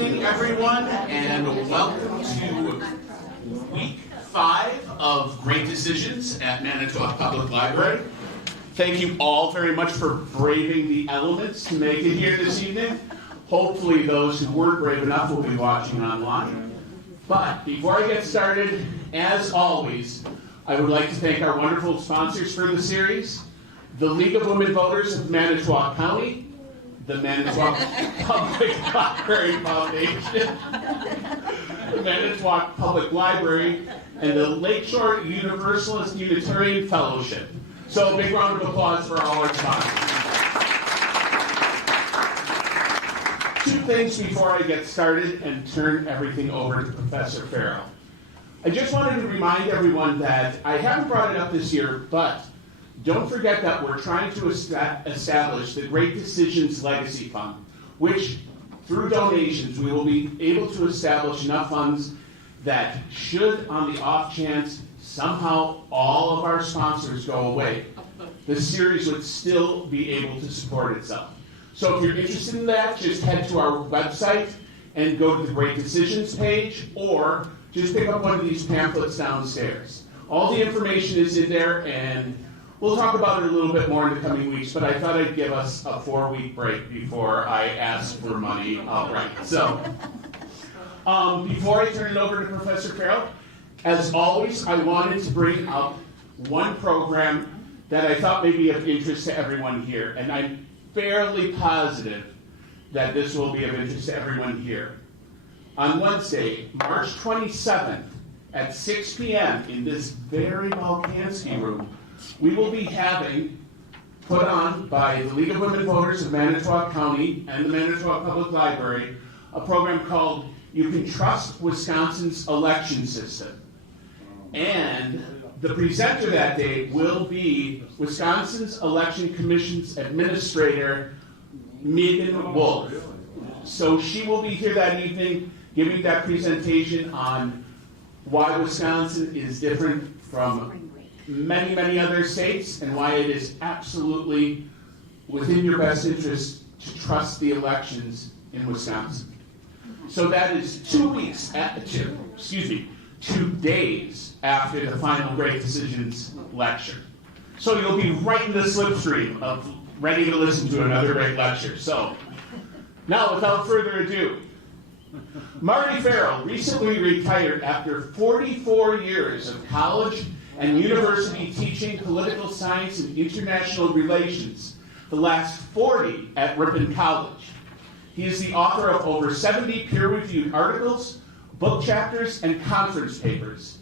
evening, everyone, and welcome to week 5 of Great Decisions at Manitowoc Public Library. Thank you all very much for braving the elements to make it here this evening. Hopefully those who weren't brave enough will be watching online. But before I get started, as always, I would like to thank our wonderful sponsors for the series, the League of Women Voters of Manitowoc County, the Manitowoc Public Library Foundation, the Manitowoc Public Library, and the Lakeshore Universalist Unitarian Fellowship. So a big round of applause for all our sponsors. 2 things before I get started and turn everything over to Professor Farrell. I just wanted to remind everyone that I haven't brought it up this year, but don't forget that we're trying to establish the Great Decisions Legacy Fund, which, through donations, we will be able to establish enough funds that should, on the off chance, somehow all of our sponsors go away, the series would still be able to support itself. So if you're interested in that, just head to our website and go to the Great Decisions page, or just pick up one of these pamphlets downstairs. All the information is in there, and we'll talk about it a little bit more in the coming weeks, but I thought I'd give us a 4-week break before I ask for money outright. So, before I turn it over to Professor Farrell, as always, I wanted to bring up one program that I thought may be of interest to everyone here, and I'm fairly positive that this will be of interest to everyone here. On Wednesday, March 27th, at 6 p.m. in this very Volkansky room, we will be having, put on by the League of Women Voters of Manitowoc County and the Manitowoc Public Library, a program called You Can Trust Wisconsin's Election System. And the presenter that day will be Wisconsin's Election Commission's Administrator, Megan Wolf. So she will be here that evening giving that presentation on why Wisconsin is different from many, many other states, and why it is absolutely within your best interest to trust the elections in Wisconsin. So that is 2 days after the final Great Decisions lecture. So you'll be right in the slipstream of ready to listen to another great lecture. So now, without further ado, Marty Farrell recently retired after 44 years of college and university teaching political science and international relations, the last 40 at Ripon College. He is the author of over 70 peer-reviewed articles, book chapters, and conference papers.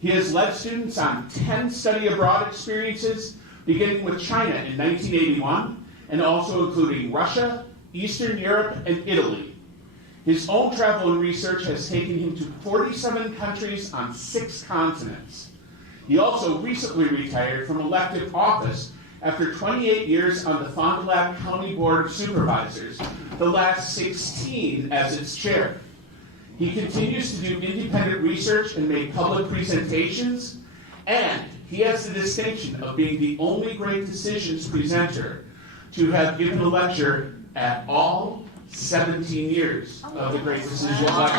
He has led students on 10 study abroad experiences, beginning with China in 1981, and also including Russia, Eastern Europe, and Italy. His own travel and research has taken him to 47 countries on 6 continents. He also recently retired from elective office after 28 years on the Fond du Lac County Board of Supervisors, the last 16 as its chair. He continues to do independent research and make public presentations, and he has the distinction of being the only Great Decisions presenter to have given a lecture at all 17 years of the Great Decisions lecture.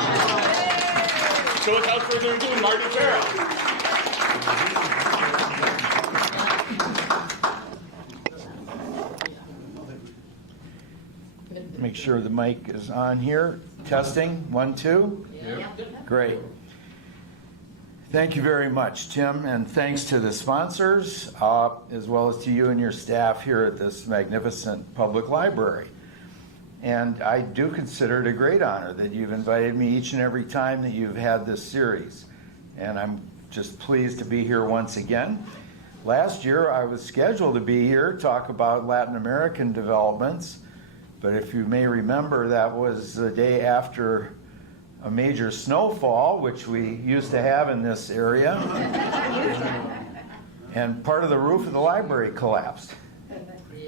So without further ado, Marty Farrell. Make sure the mic is on here. Testing, 1, 2. Yep. Great. Thank you very much, Tim, and thanks to the sponsors, as well as to you and your staff here at this magnificent public library. And I do consider it a great honor that you've invited me each and every time that you've had this series. And I'm just pleased to be here once again. Last year, I was scheduled to be here, talk about Latin American developments. But if you may remember, that was the day after a major snowfall, which we used to have in this area. And part of the roof of the library collapsed.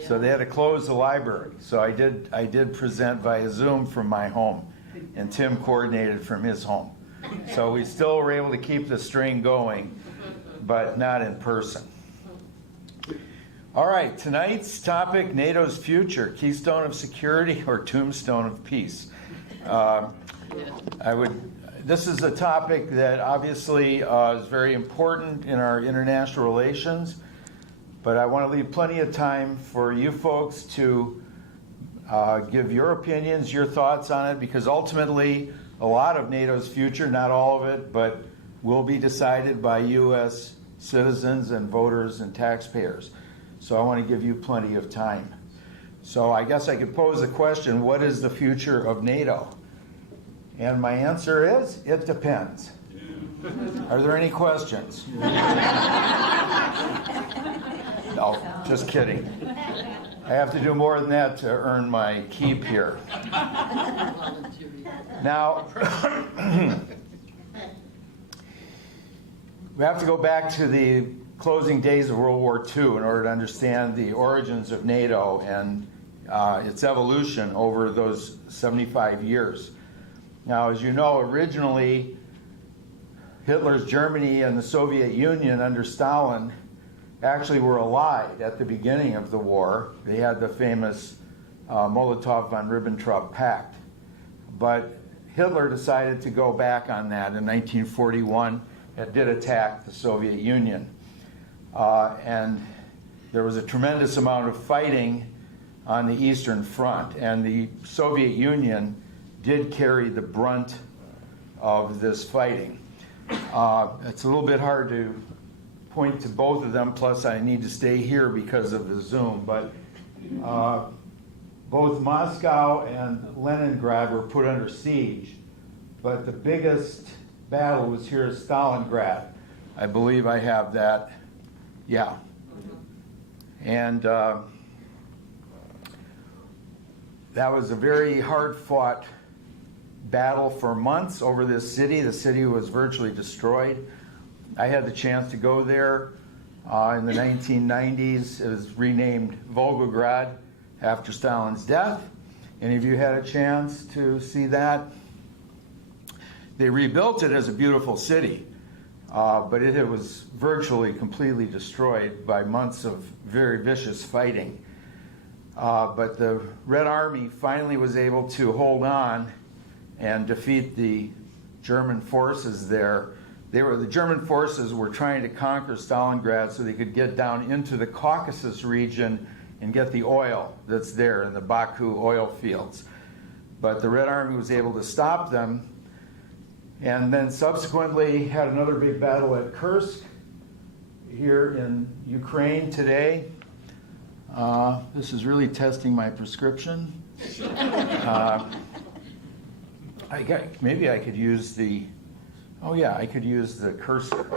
So they had to close the library. So I did present via Zoom from my home, and Tim coordinated from his home. So we still were able to keep the string going, but not in person. All right, tonight's topic, NATO's future, keystone of security or tombstone of peace. This is a topic that obviously is very important in our international relations, but I want to leave plenty of time for you folks to give your opinions, your thoughts on it, because ultimately a lot of NATO's future, not all of it, but will be decided by U.S. citizens and voters and taxpayers. So I want to give you plenty of time. So I guess I could pose the question, what is the future of NATO? And my answer is, it depends. Are there any questions? No, just kidding. I have to do more than that to earn my keep here. Now, we have to go back to the closing days of World War II in order to understand the origins of NATO and its evolution over those 75 years. Now, as you know, originally, Hitler's Germany and the Soviet Union under Stalin actually were allied at the beginning of the war. They had the famous Molotov-von Ribbentrop Pact. But Hitler decided to go back on that in 1941 and did attack the Soviet Union. And there was a tremendous amount of fighting on the Eastern Front, and the Soviet Union did carry the brunt of this fighting. It's a little bit hard to point to both of them, plus I need to stay here because of the Zoom, but both Moscow and Leningrad were put under siege, but the biggest battle was here at Stalingrad. I believe I have that. Yeah. And that was a very hard-fought battle for months over this city. The city was virtually destroyed. I had the chance to go there in the 1990s. It was renamed Volgograd after Stalin's death. Any of you had a chance to see that? They rebuilt it as a beautiful city, but it was virtually completely destroyed by months of very vicious fighting. But the Red Army finally was able to hold on and defeat the German forces there. The German forces were trying to conquer Stalingrad so they could get down into the Caucasus region and get the oil that's there in the Baku oil fields. But the Red Army was able to stop them, and then subsequently had another big battle at Kursk here in Ukraine today. This is really testing my prescription. Maybe I could use the, I could use the cursor.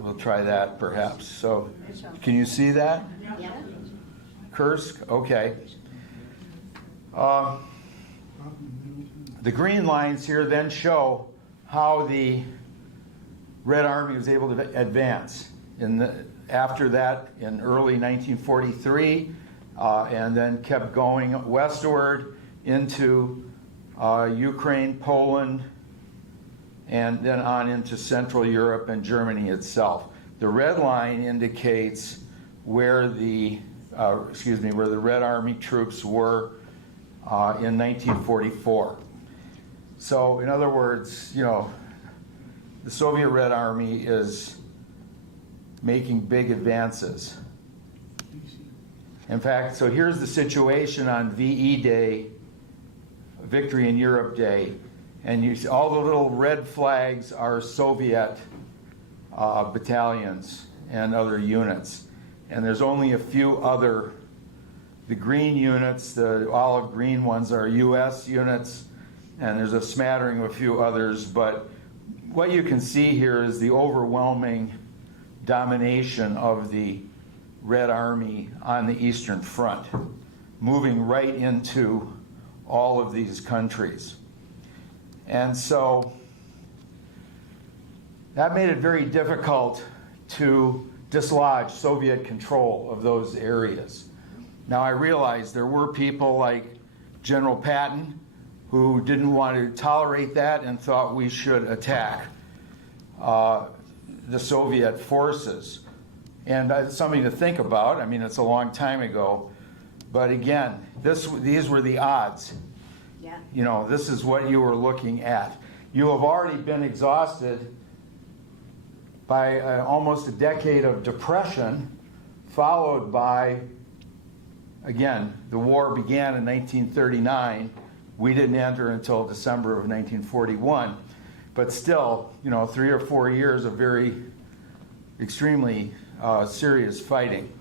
We'll try that perhaps. So, can you see that? Yeah. Kursk, okay. The green lines here then show how the Red Army was able to advance. After that, in early 1943, and then kept going westward into Ukraine, Poland, and then on into Central Europe and Germany itself. The red line indicates where the Red Army troops were in 1944. So, in other words, the Soviet Red Army is making big advances. In fact, so here's the situation on VE Day, Victory in Europe Day, and you see all the little red flags are Soviet battalions and other units. And there's only a few other, the green units, the olive green ones are U.S. units, and there's a smattering of a few others, but what you can see here is the overwhelming domination of the Red Army on the Eastern Front, moving right into all of these countries. And so that made it very difficult to dislodge Soviet control of those areas. Now I realize there were people like General Patton who didn't want to tolerate that and thought we should attack the Soviet forces. And it's something to think about. I mean, it's a long time ago. But again, these were the odds. Yeah. You know, this is what you were looking at. You have already been exhausted by almost a decade of depression, followed by, again, the war began in 1939. We didn't enter until December of 1941. But still, you know, 3 or 4 years of very extremely serious fighting.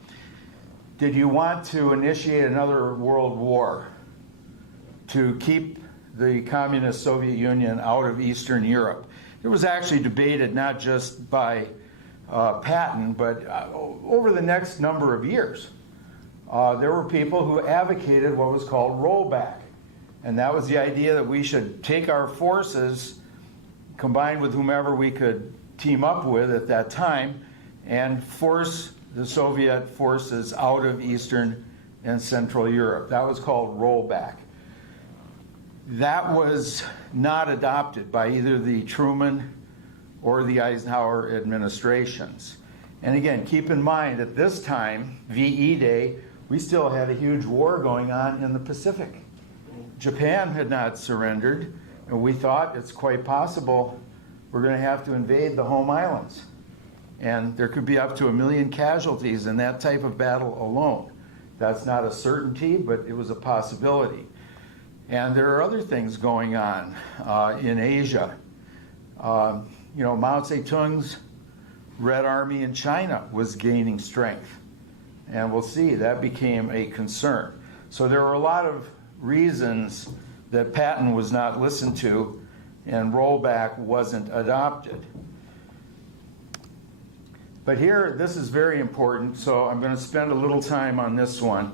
Did you want to initiate another world war to keep the communist Soviet Union out of Eastern Europe? It was actually debated not just by Patton, but over the next number of years. There were people who advocated what was called rollback. And that was the idea that we should take our forces, combined with whomever we could team up with at that time, and force the Soviet forces out of Eastern and Central Europe. That was called rollback. That was not adopted by either the Truman or the Eisenhower administrations. And again, keep in mind, at this time, VE Day, we still had a huge war going on in the Pacific. Japan had not surrendered, and we thought it's quite possible we're going to have to invade the home islands. And there could be up to 1 million casualties in that type of battle alone. That's not a certainty, but it was a possibility. And there are other things going on in Asia. You know, Mao Zedong's Red Army in China was gaining strength. And we'll see, that became a concern. So there were a lot of reasons that Patton was not listened to and rollback wasn't adopted. But here, this is very important, so I'm going to spend a little time on this one.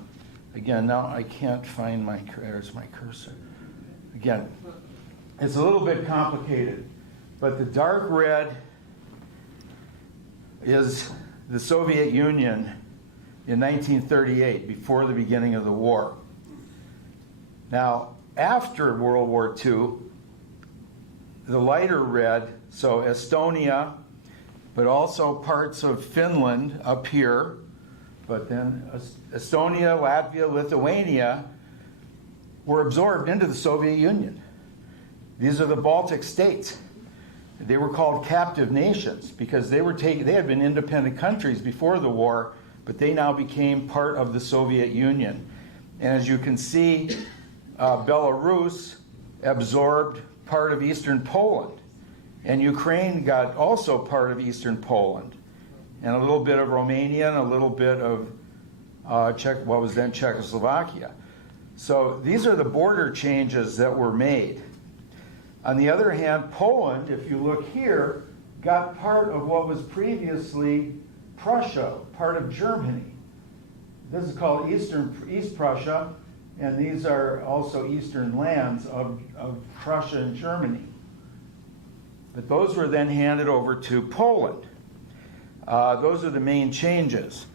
Again, now I can't find there's my cursor. Again, it's a little bit complicated, but the dark red is the Soviet Union in 1938, before the beginning of the war. Now, after World War II, the lighter red, so Estonia, but also parts of Finland up here, but then Estonia, Latvia, Lithuania were absorbed into the Soviet Union. These are the Baltic states. They were called captive nations because they had been independent countries before the war, but they now became part of the Soviet Union. And as you can see, Belarus absorbed part of Eastern Poland, and Ukraine got also part of Eastern Poland, and a little bit of Romania, and a little bit of what was then Czechoslovakia. So these are the border changes that were made. On the other hand, Poland, if you look here, got part of what was previously Prussia, part of Germany. This is called East Prussia, and these are also eastern lands of Prussia and Germany. But those were then handed over to Poland. Those are the main changes.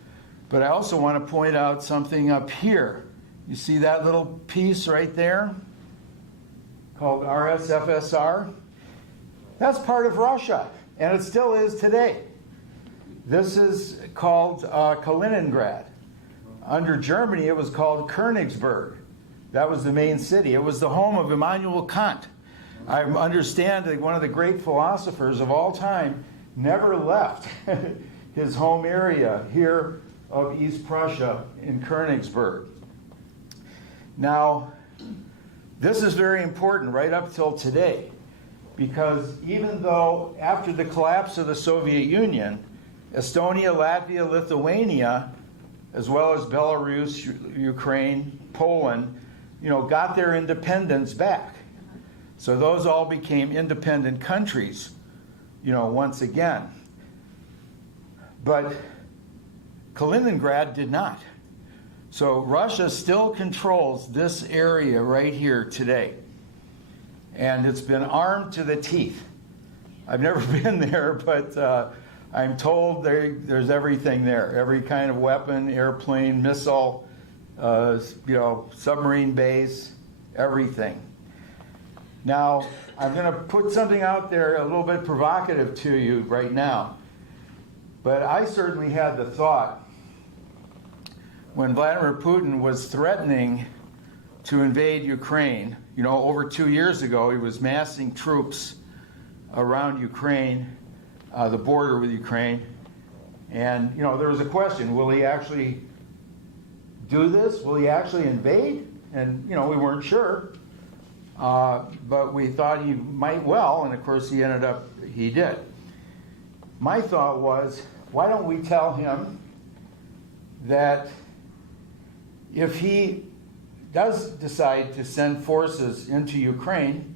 But I also want to point out something up here. You see that little piece right there called RSFSR? That's part of Russia, and it still is today. This is called Kaliningrad. Under Germany, it was called Königsberg. That was the main city. It was the home of Immanuel Kant. I understand that one of the great philosophers of all time never left his home area here of East Prussia in Königsberg. Now, this is very important right up till today, because even though after the collapse of the Soviet Union, Estonia, Latvia, Lithuania, as well as Belarus, Ukraine, Poland, got their independence back. So those all became independent countries, once again. But Kaliningrad did not. So Russia still controls this area right here today. And it's been armed to the teeth. I've never been there, but I'm told there's everything there. Every kind of weapon, airplane, missile, submarine base, everything. Now, I'm going to put something out there a little bit provocative to you right now. But I certainly had the thought when Vladimir Putin was threatening to invade Ukraine. You know, over 2 years ago, he was massing troops around Ukraine, the border with Ukraine. And, you know, there was a question, will he actually do this? Will he actually invade? And, you know, we weren't sure. But we thought he might well, and of course he did. My thought was, why don't we tell him that if he does decide to send forces into Ukraine,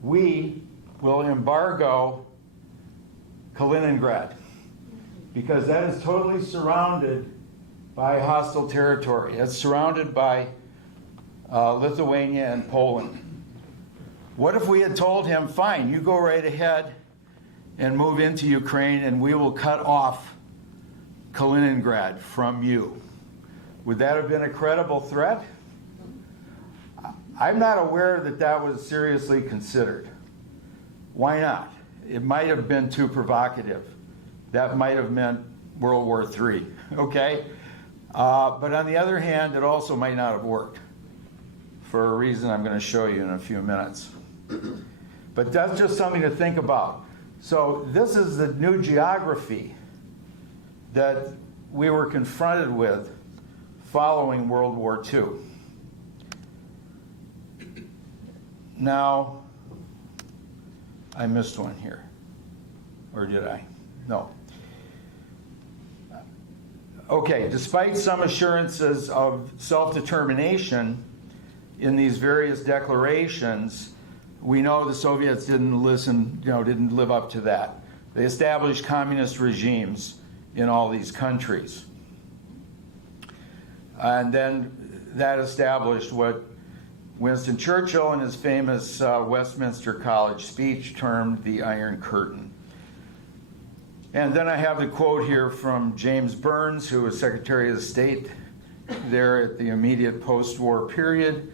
we will embargo Kaliningrad, because that is totally surrounded by hostile territory. It's surrounded by Lithuania and Poland. What if we had told him, fine, you go right ahead and move into Ukraine and we will cut off Kaliningrad from you? Would that have been a credible threat? I'm not aware that that was seriously considered. Why not? It might have been too provocative. That might have meant World War III, okay? But on the other hand, it also might not have worked for a reason I'm going to show you in a few minutes. But that's just something to think about. So this is the new geography that we were confronted with following World War II. Now, I missed one here. Or did I? No. Okay, despite some assurances of self-determination in these various declarations, we know the Soviets didn't live up to that. They established communist regimes in all these countries. And then that established what Winston Churchill in his famous Westminster College speech termed the Iron Curtain. And then I have the quote here from James Burns, who was Secretary of State there at the immediate post-war period.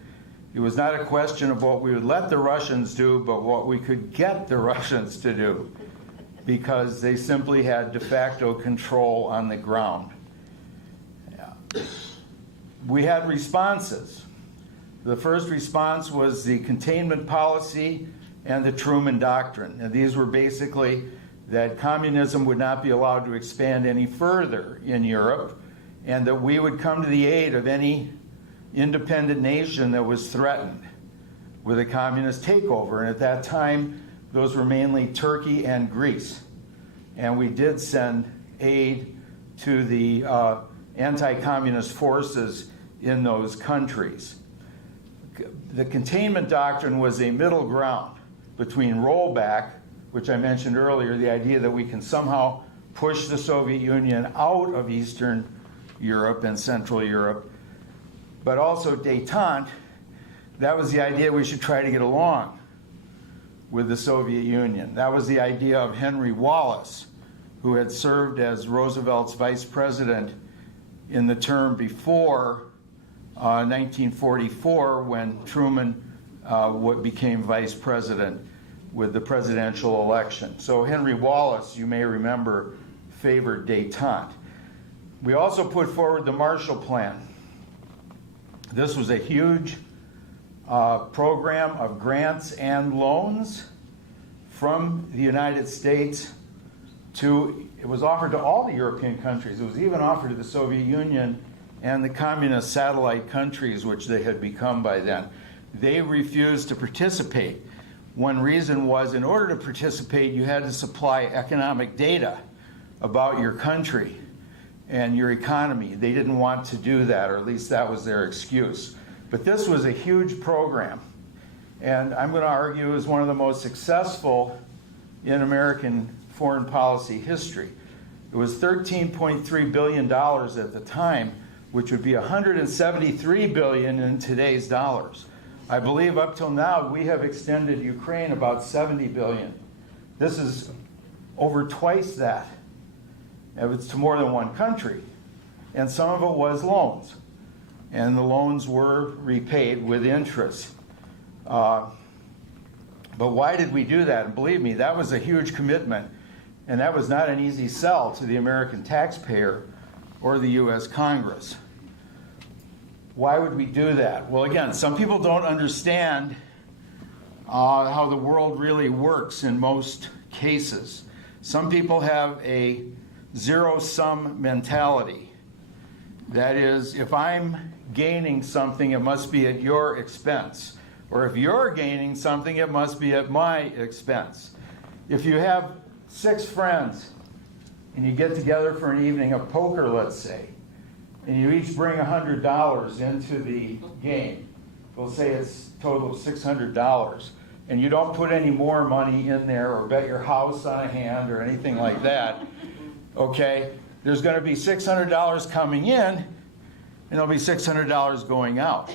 It was not a question of what we would let the Russians do, but what we could get the Russians to do, because they simply had de facto control on the ground. Yeah. We had responses. The first response was the containment policy and the Truman Doctrine. And these were basically that communism would not be allowed to expand any further in Europe, and that we would come to the aid of any independent nation that was threatened with a communist takeover. And at that time, those were mainly Turkey and Greece. And we did send aid to the anti-communist forces in those countries. The containment doctrine was a middle ground between rollback, which I mentioned earlier, the idea that we can somehow push the Soviet Union out of Eastern Europe and Central Europe, but also détente. That was the idea we should try to get along with the Soviet Union. That was the idea of Henry Wallace, who had served as Roosevelt's vice president in the term before 1944, when Truman became vice president with the presidential election. So Henry Wallace, you may remember, favored détente. We also put forward the Marshall Plan. This was a huge program of grants and loans from the United States it was offered to all the European countries. It was even offered to the Soviet Union and the communist satellite countries, which they had become by then. They refused to participate. One reason was, in order to participate, you had to supply economic data about your country and your economy. They didn't want to do that, or at least that was their excuse. But this was a huge program, and I'm going to argue is one of the most successful in American foreign policy history. It was $13.3 billion at the time, which would be $173 billion in today's dollars. I believe up till now we have extended Ukraine about $70 billion. This is over twice that. It's to more than one country. And some of it was loans. And the loans were repaid with interest. But why did we do that? And believe me, that was a huge commitment. And that was not an easy sell to the American taxpayer or the U.S. Congress. Why would we do that? Well, again, some people don't understand how the world really works in most cases. Some people have a zero-sum mentality. That is, if I'm gaining something, it must be at your expense. Or if you're gaining something, it must be at my expense. If you have 6 friends and you get together for an evening of poker, let's say, and you each bring $100 into the game, we'll say it's a total of $600, and you don't put any more money in there or bet your house on a hand or anything like that, okay, there's going to be $600 coming in, and there'll be $600 going out.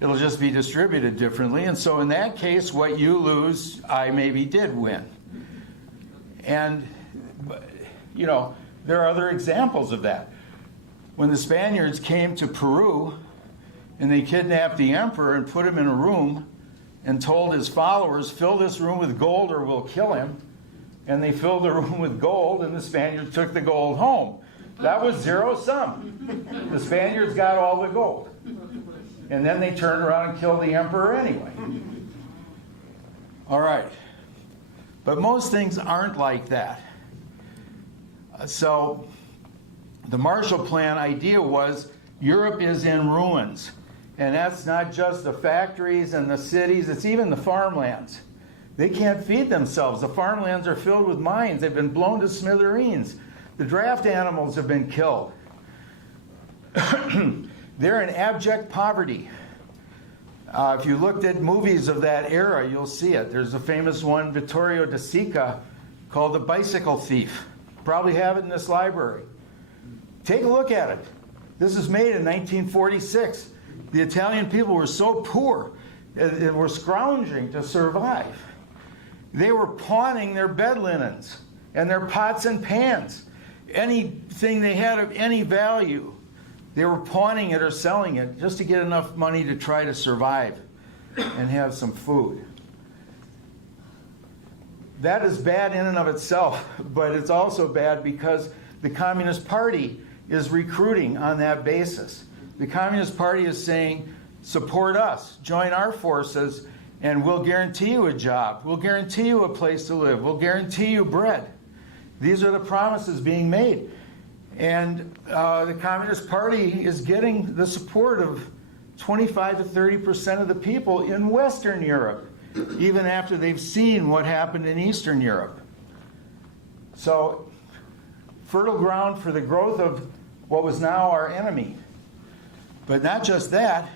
It'll just be distributed differently, and so in that case, what you lose, I maybe did win. And, you know, there are other examples of that. When the Spaniards came to Peru, and they kidnapped the emperor and put him in a room, and told his followers, fill this room with gold or we'll kill him. And they filled the room with gold, and the Spaniards took the gold home. That was zero sum. The Spaniards got all the gold. And then they turned around and killed the emperor anyway. All right. But most things aren't like that. So the Marshall Plan idea was Europe is in ruins. And that's not just the factories and the cities, it's even the farmlands. They can't feed themselves. The farmlands are filled with mines. They've been blown to smithereens. The draft animals have been killed. They're in abject poverty. If you looked at movies of that era, you'll see it. There's a famous one, Vittorio De Sica, called The Bicycle Thief. Probably have it in this library. Take a look at it. This is made in 1946. The Italian people were so poor, they were scrounging to survive. They were pawning their bed linens and their pots and pans. Anything they had of any value, they were pawning it or selling it just to get enough money to try to survive and have some food. That is bad in and of itself, but it's also bad because the Communist Party is recruiting on that basis. The Communist Party is saying, support us, join our forces, and we'll guarantee you a job. We'll guarantee you a place to live. We'll guarantee you bread. These are the promises being made. And the Communist Party is getting the support of 25 to 30% of the people in Western Europe, even after they've seen what happened in Eastern Europe. So, fertile ground for the growth of what was now our enemy. But not just that,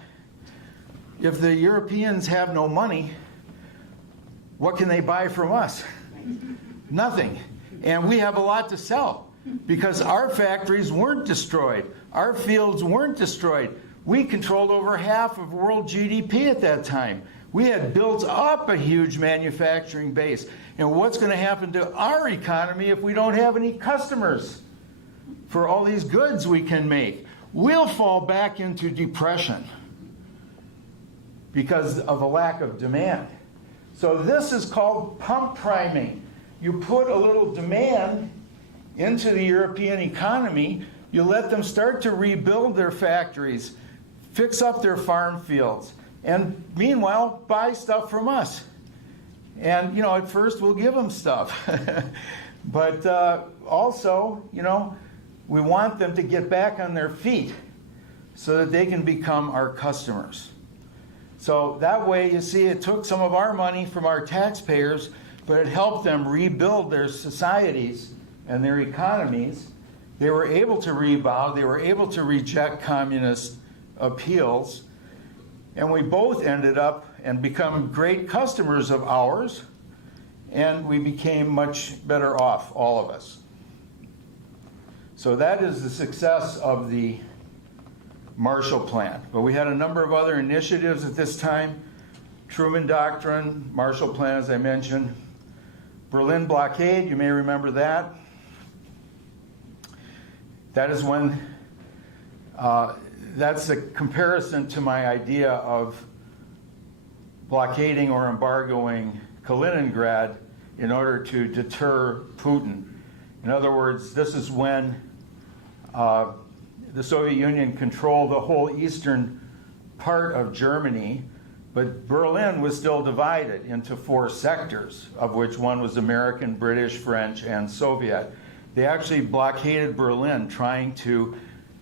if the Europeans have no money, what can they buy from us? Nothing. And we have a lot to sell because our factories weren't destroyed. Our fields weren't destroyed. We controlled over half of world GDP at that time. We had built up a huge manufacturing base. And what's going to happen to our economy if we don't have any customers for all these goods we can make? We'll fall back into depression because of a lack of demand. So this is called pump priming. You put a little demand into the European economy, you let them start to rebuild their factories, fix up their farm fields, and meanwhile, buy stuff from us. And, you know, at first we'll give them stuff. But also, you know, we want them to get back on their feet so that they can become our customers. So that way, you see, it took some of our money from our taxpayers, but it helped them rebuild their societies and their economies. They were able to rebound. They were able to reject communist appeals. And we both ended up and become great customers of ours, and we became much better off, all of us. So that is the success of the Marshall Plan. But we had a number of other initiatives at this time. Truman Doctrine, Marshall Plan, as I mentioned. Berlin Blockade, you may remember that. That is when, that's the comparison to my idea of blockading or embargoing Kaliningrad in order to deter Putin. In other words, this is when the Soviet Union controlled the whole eastern part of Germany, but Berlin was still divided into 4 sectors, of which one was American, British, French, and Soviet. They actually blockaded Berlin, trying to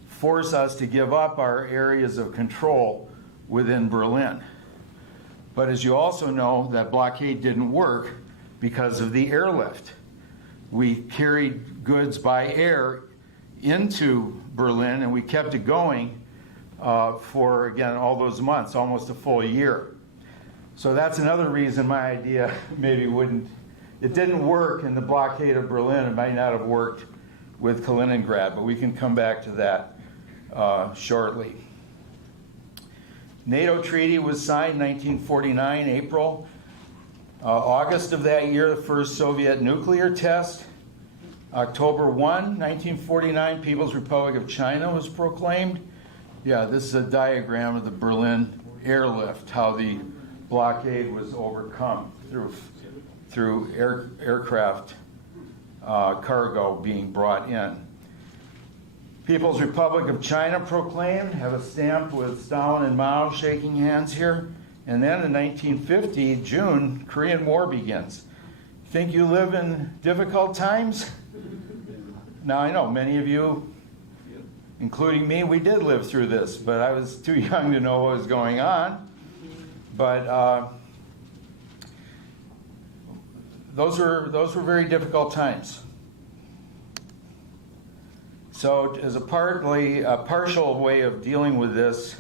force us to give up our areas of control within Berlin. But as you also know, that blockade didn't work because of the airlift. We carried goods by air into Berlin, and we kept it going for, again, all those months, almost a full year. So that's another reason my idea maybe it didn't work in the blockade of Berlin. It might not have worked with Kaliningrad, but we can come back to that shortly. NATO treaty was signed in 1949, April. August of that year, the first Soviet nuclear test. October 1, 1949, People's Republic of China was proclaimed. Yeah, this is a diagram of the Berlin airlift, how the blockade was overcome through aircraft cargo being brought in. People's Republic of China proclaimed, have a stamp with Stalin and Mao shaking hands here. And then in 1950, June, Korean War begins. Think you live in difficult times? Now I know many of you, including me, we did live through this, but I was too young to know what was going on. But those were very difficult times. So as a partial way of dealing with this,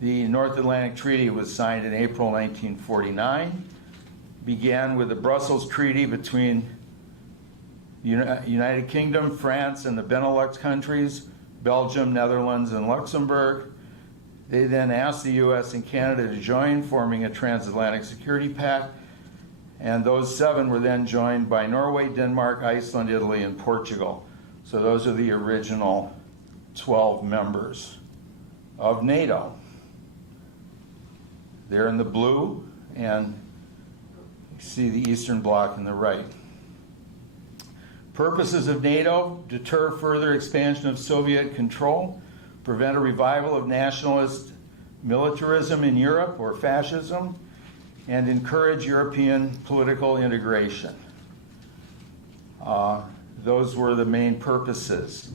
the North Atlantic Treaty was signed in April 1949, began with the Brussels Treaty between the United Kingdom, France, and the Benelux countries, Belgium, Netherlands, and Luxembourg. They then asked the U.S. and Canada to join, forming a transatlantic security pact, and those 7 were then joined by Norway, Denmark, Iceland, Italy, and Portugal. So those are the original 12 members of NATO. They're in the blue, and you see the Eastern Bloc in the right. Purposes of NATO: deter further expansion of Soviet control, prevent a revival of nationalist militarism in Europe or fascism, and encourage European political integration. Those were the main purposes.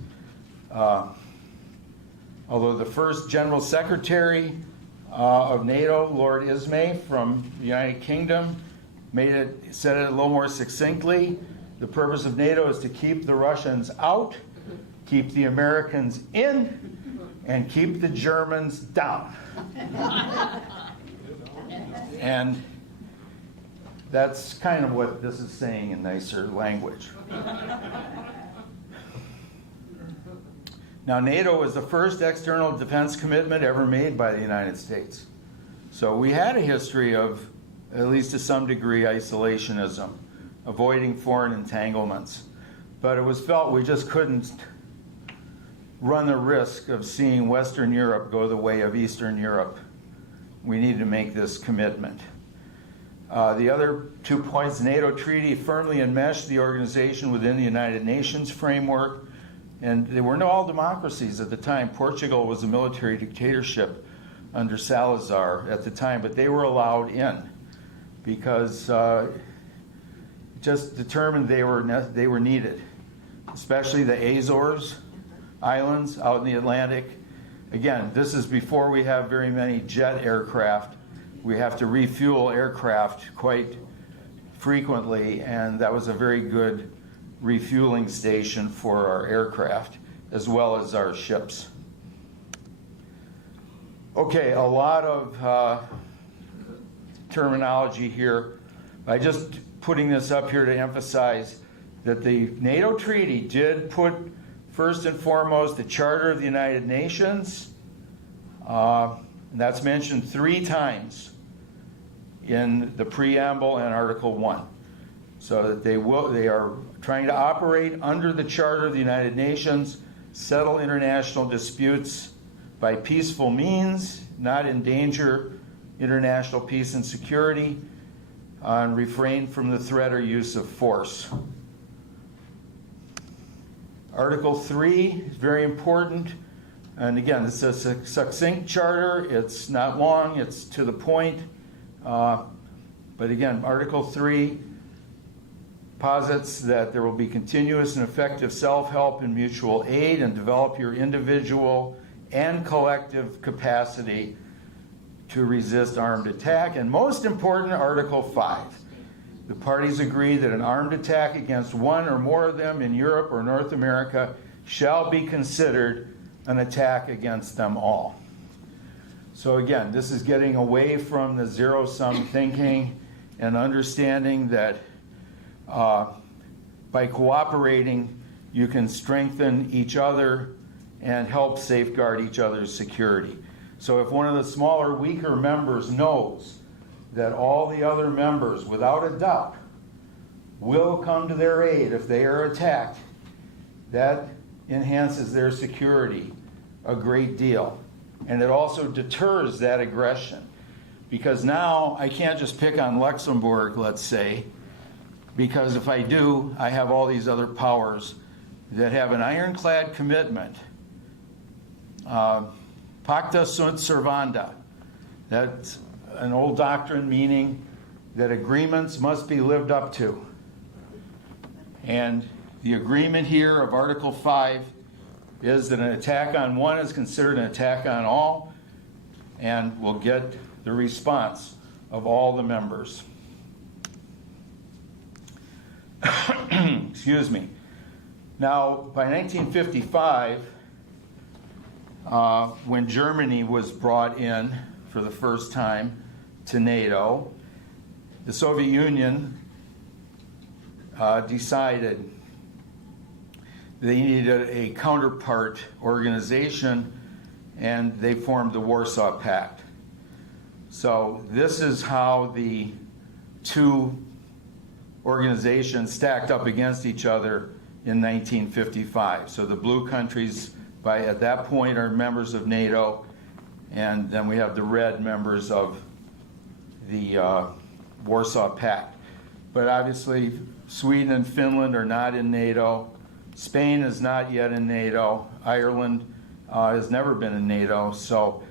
Although the first General Secretary of NATO, Lord Ismay from the United Kingdom, said it a little more succinctly. The purpose of NATO is to keep the Russians out, keep the Americans in, and keep the Germans down. And that's kind of what this is saying in nicer language. Now, NATO was the first external defense commitment ever made by the United States. So we had a history of, at least to some degree, isolationism, avoiding foreign entanglements. But it was felt we just couldn't run the risk of seeing Western Europe go the way of Eastern Europe. We needed to make this commitment. The other 2 points: NATO treaty firmly enmeshed the organization within the United Nations framework. And they weren't all democracies at the time. Portugal was a military dictatorship under Salazar at the time, but they were allowed in because just determined they were needed, especially the Azores Islands out in the Atlantic. Again, this is before we have very many jet aircraft. We have to refuel aircraft quite frequently, and that was a very good refueling station for our aircraft as well as our ships. Okay, a lot of terminology here. I just putting this up here to emphasize that the NATO treaty did put first and foremost the Charter of the United Nations. And that's mentioned 3 times in the preamble and Article 1. So that they are trying to operate under the Charter of the United Nations, settle international disputes by peaceful means, not endanger international peace and security, and refrain from the threat or use of force. Article 3 is very important. And again, it's a succinct charter. It's not long. It's to the point. But again, Article 3 posits that there will be continuous and effective self-help and mutual aid, and develop your individual and collective capacity to resist armed attack. And most important, Article 5. The parties agree that an armed attack against one or more of them in Europe or North America shall be considered an attack against them all. So again, this is getting away from the zero-sum thinking and understanding that by cooperating, you can strengthen each other and help safeguard each other's security. So if one of the smaller, weaker members knows that all the other members, without a doubt, will come to their aid if they are attacked, that enhances their security a great deal. And it also deters that aggression. Because now I can't just pick on Luxembourg, let's say, because if I do, I have all these other powers that have an ironclad commitment. Pacta sunt servanda. That's an old doctrine meaning that agreements must be lived up to. And the agreement here of Article 5 is that an attack on one is considered an attack on all, and will get the response of all the members. Excuse me. Now, by 1955, when Germany was brought in for the first time to NATO, the Soviet Union decided they needed a counterpart organization, and they formed the Warsaw Pact. So this is how the two organizations stacked up against each other in 1955. So the blue countries at that point are members of NATO, and then we have the red members of the Warsaw Pact. But obviously Sweden and Finland are not in NATO. Spain is not yet in NATO. Ireland has never been in NATO, so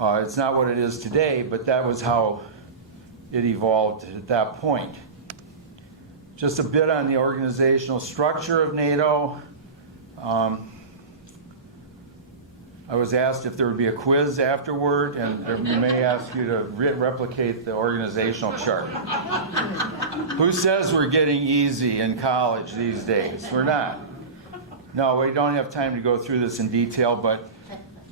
it's not what it is today, but that was how it evolved at that point. Just a bit on the organizational structure of NATO. I was asked if there would be a quiz afterward, and we may ask you to replicate the organizational chart. Who says we're getting easy in college these days? We're not. No, we don't have time to go through this in detail, but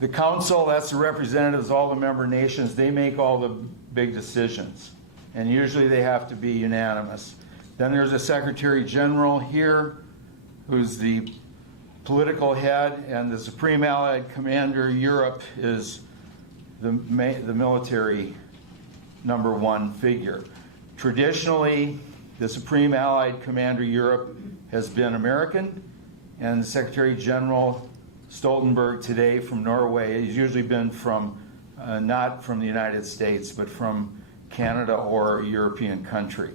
the council, that's the representatives of all the member nations, they make all the big decisions, and usually they have to be unanimous. Then there's a Secretary General here, who's the political head, and the Supreme Allied Commander Europe is the military #1 figure. Traditionally, the Supreme Allied Commander Europe has been American, and the Secretary General Stoltenberg today from Norway has usually been from, not from the United States, but from Canada or a European country.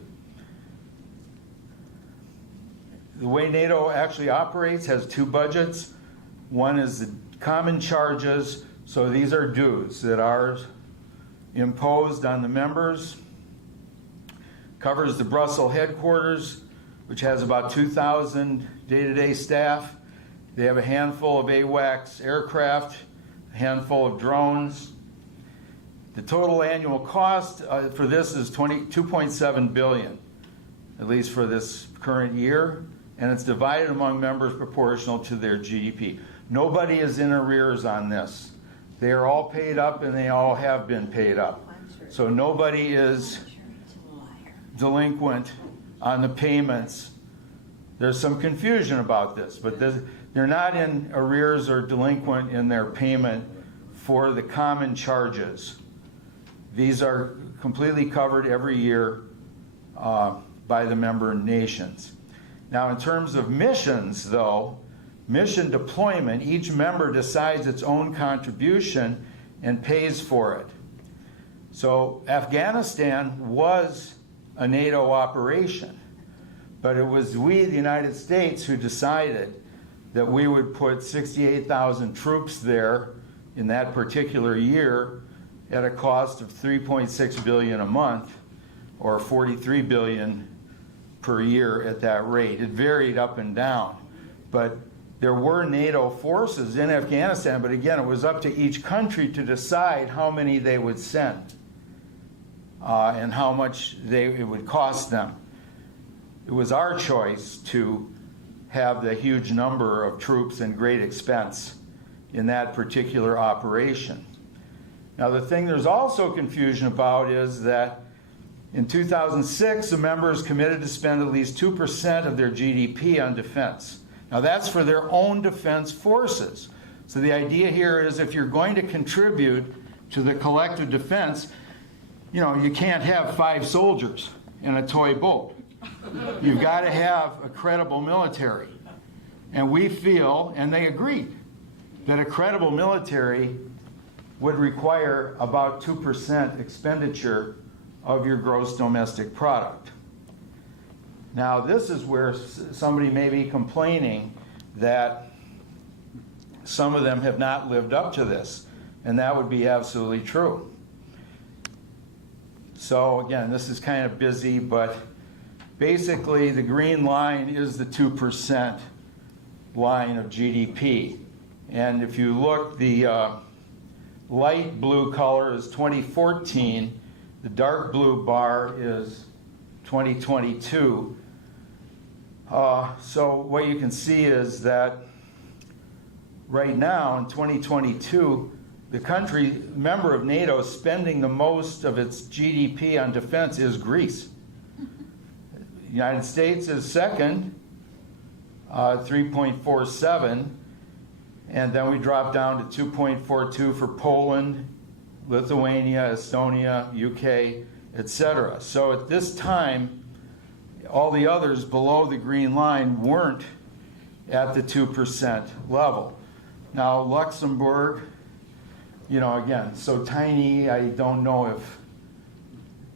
The way NATO actually operates has two budgets. One is the common charges, so these are dues that are imposed on the members. Covers the Brussels headquarters, which has about 2,000 day-to-day staff. They have a handful of AWACS aircraft, a handful of drones. The total annual cost for this is $2.7 billion, at least for this current year. And it's divided among members proportional to their GDP. Nobody is in arrears on this. They are all paid up, and they all have been paid up. So nobody is delinquent on the payments. There's some confusion about this, but they're not in arrears or delinquent in their payment for the common charges. These are completely covered every year by the member nations. Now, in terms of missions, though, mission deployment, each member decides its own contribution and pays for it. So Afghanistan was a NATO operation, but it was we, the United States, who decided that we would put 68,000 troops there in that particular year at a cost of $3.6 billion a month, or $43 billion per year at that rate. It varied up and down, but there were NATO forces in Afghanistan, but again, it was up to each country to decide how many they would send and how much it would cost them. It was our choice to have the huge number of troops and great expense in that particular operation. Now, the thing there's also confusion about is that in 2006, the members committed to spend at least 2% of their GDP on defense. Now, that's for their own defense forces. So the idea here is if you're going to contribute to the collective defense, you know, you can't have 5 soldiers and a toy boat. You've got to have a credible military. And we feel, and they agreed, that a credible military would require about 2% expenditure of your gross domestic product. Now, this is where somebody may be complaining that some of them have not lived up to this, and that would be absolutely true. So again, this is kind of busy, but basically the green line is the 2% line of GDP. And if you look, the light blue color is 2014, the dark blue bar is 2022. So what you can see is that right now in 2022, the country member of NATO spending the most of its GDP on defense is Greece. The United States is second, 3.47, and then we drop down to 2.42 for Poland, Lithuania, Estonia, UK, etc. So at this time, all the others below the green line weren't at the 2% level. Now, Luxembourg, you know, again, so tiny, I don't know if,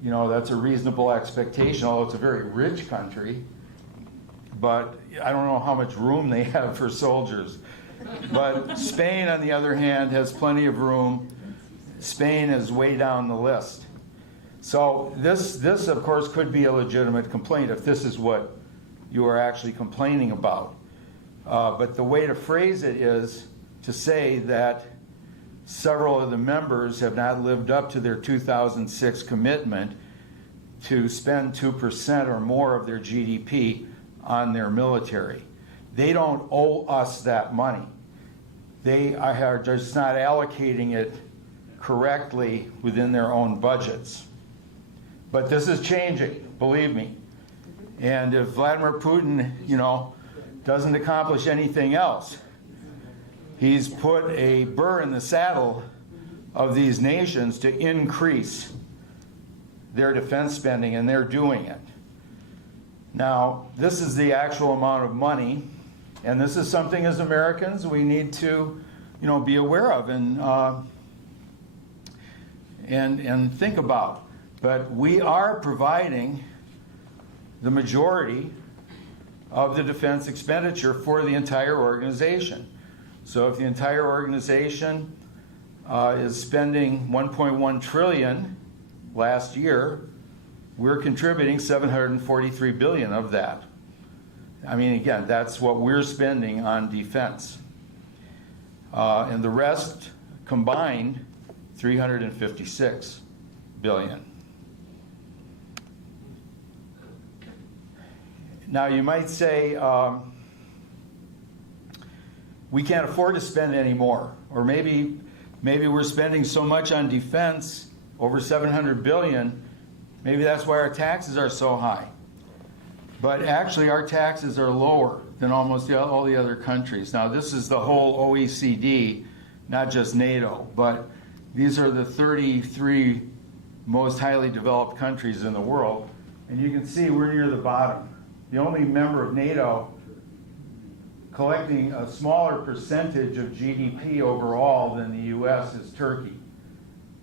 you know, that's a reasonable expectation, although it's a very rich country. But I don't know how much room they have for soldiers. But Spain, on the other hand, has plenty of room. Spain is way down the list. So this of course, could be a legitimate complaint if this is what you are actually complaining about. But the way to phrase it is to say that several of the members have not lived up to their 2006 commitment to spend 2% or more of their GDP on their military. They don't owe us that money. They are just not allocating it correctly within their own budgets. But this is changing, believe me. And if Vladimir Putin, you know, doesn't accomplish anything else, he's put a burr in the saddle of these nations to increase their defense spending, and they're doing it. Now, this is the actual amount of money, and this is something as Americans we need to, you know, be aware of and think about. But we are providing the majority of the defense expenditure for the entire organization. So if the entire organization is spending $1.1 trillion last year, we're contributing $743 billion of that. I mean, again, that's what we're spending on defense. And the rest combined, $356 billion. Now, you might say, we can't afford to spend any more. Or maybe we're spending so much on defense, over $700 billion, maybe that's why our taxes are so high. But actually, our taxes are lower than almost all the other countries. Now, this is the whole OECD, not just NATO, but these are the 33 most highly developed countries in the world. And you can see we're near the bottom. The only member of NATO collecting a smaller percentage of GDP overall than the US is Turkey.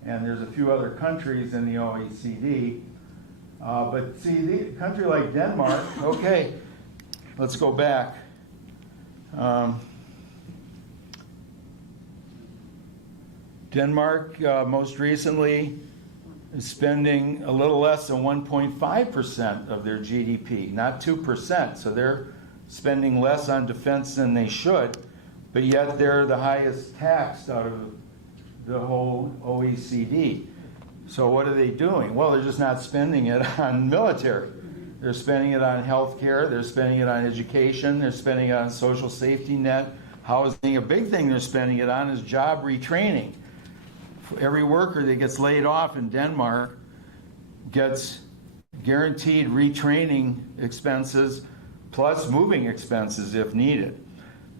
And there's a few other countries in the OECD. But see, a country like Denmark, okay, let's go back. Denmark, most recently, is spending a little less than 1.5% of their GDP, not 2%. So they're spending less on defense than they should, but yet they're the highest taxed out of the whole OECD. So what are they doing? Well, they're just not spending it on military. They're spending it on health care, they're spending it on education, they're spending it on social safety net, housing. A big thing they're spending it on is job retraining. Every worker that gets laid off in Denmark gets guaranteed retraining expenses plus moving expenses if needed.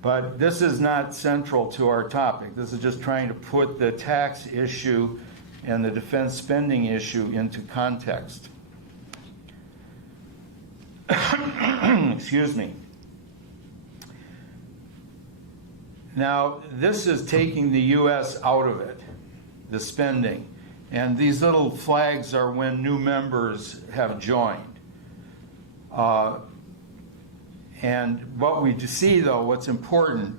But this is not central to our topic. This is just trying to put the tax issue and the defense spending issue into context. Excuse me. Now, this is taking the U.S. out of it, the spending. And these little flags are when new members have joined. And what we see, though, what's important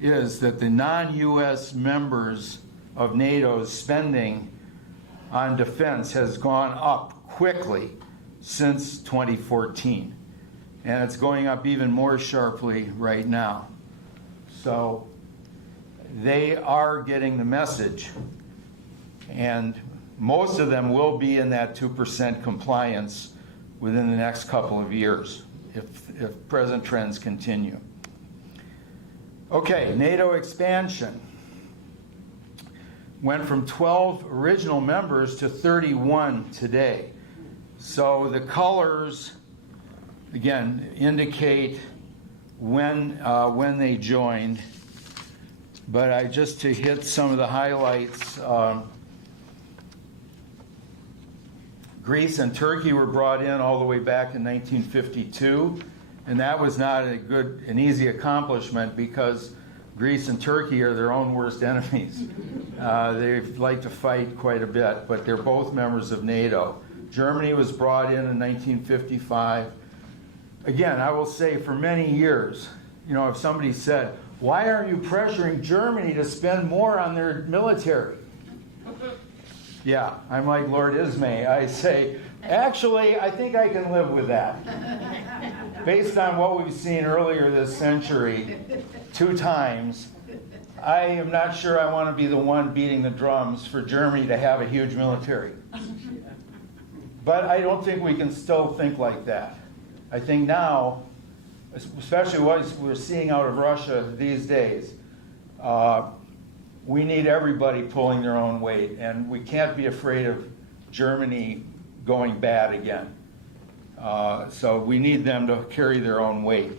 is that the non-U.S. members of NATO's spending on defense has gone up quickly since 2014. And it's going up even more sharply right now. So they are getting the message. And most of them will be in that 2% compliance within the next couple of years if present trends continue. Okay, NATO expansion went from 12 original members to 31 today. So the colors, again, indicate when they joined. But just to hit some of the highlights, Greece and Turkey were brought in all the way back in 1952, and that was not an easy accomplishment because Greece and Turkey are their own worst enemies. They like to fight quite a bit, but they're both members of NATO. Germany was brought in 1955. Again, I will say for many years, if somebody said, why aren't you pressuring Germany to spend more on their military? Yeah, I'm like Lord Ismay. I say, actually, I think I can live with that. Based on what we've seen earlier this century, 2 times, I am not sure I want to be the one beating the drums for Germany to have a huge military. But I don't think we can still think like that. I think now, especially what we're seeing out of Russia these days, we need everybody pulling their own weight, and we can't be afraid of Germany going bad again. So we need them to carry their own weight.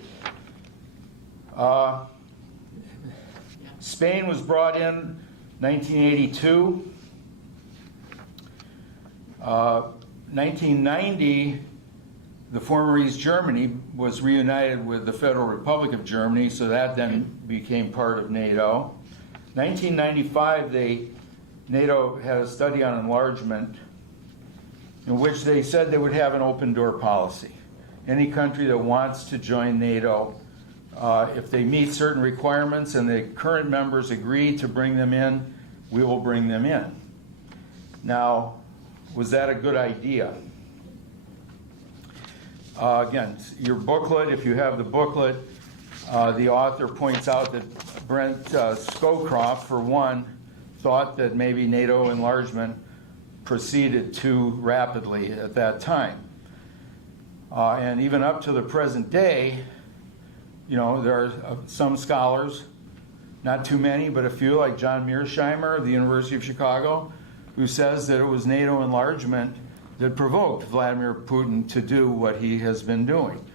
Spain was brought in 1982. 1990, the former East Germany was reunited with the Federal Republic of Germany, so that then became part of NATO. 1995, NATO had a study on enlargement in which they said they would have an open door policy. Any country that wants to join NATO, if they meet certain requirements and the current members agree to bring them in, we will bring them in. Now, was that a good idea? Again, your booklet, if you have the booklet, the author points out that Brent Scowcroft, for one, thought that maybe NATO enlargement proceeded too rapidly at that time. And even up to the present day, there are some scholars, not too many, but a few, like John Mearsheimer of the University of Chicago, who says that it was NATO enlargement that provoked Vladimir Putin to do what he has been doing.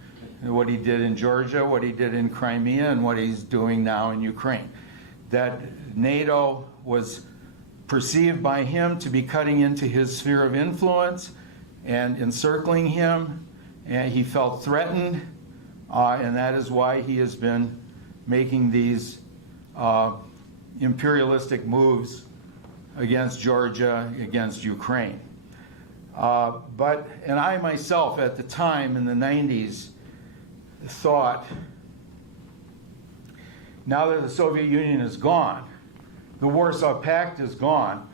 What he did in Georgia, what he did in Crimea, and what he's doing now in Ukraine. That NATO was perceived by him to be cutting into his sphere of influence and encircling him, and he felt threatened, and that is why he has been making these imperialistic moves against Georgia, against Ukraine. And I myself, at the time in the 90s, thought now that the Soviet Union is gone, the Warsaw Pact is gone.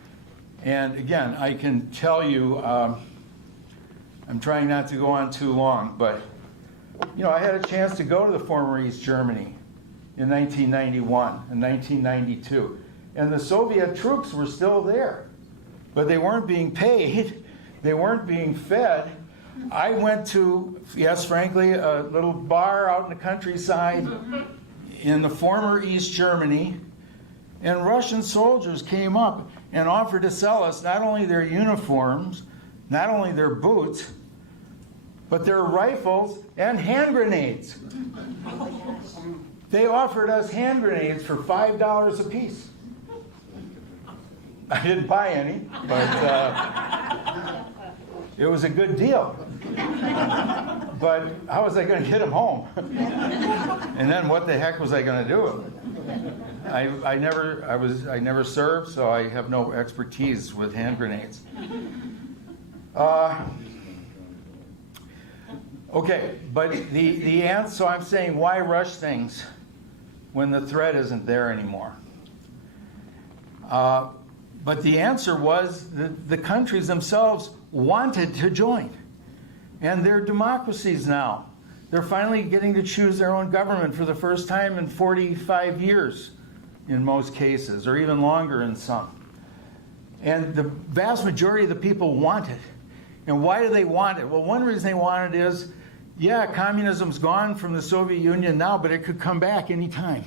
And again, I can tell you, I'm trying not to go on too long, but I had a chance to go to the former East Germany in 1991 and 1992. And the Soviet troops were still there, but they weren't being paid, they weren't being fed. I went to, yes, frankly, a little bar out in the countryside in the former East Germany, and Russian soldiers came up and offered to sell us not only their uniforms, not only their boots, but their rifles and hand grenades. They offered us hand grenades for $5 a piece. I didn't buy any, but it was a good deal. But how was I going to get them home? And then what the heck was I going to do with them? I never served, so I have no expertise with hand grenades. Okay, but the answer, so I'm saying, why rush things when the threat isn't there anymore? But the answer was that the countries themselves wanted to join. And they're democracies now. They're finally getting to choose their own government for the first time in 45 years in most cases, or even longer in some. And the vast majority of the people want it. And why do they want it? Well, one reason they want it is, yeah, communism's gone from the Soviet Union now, but it could come back any time.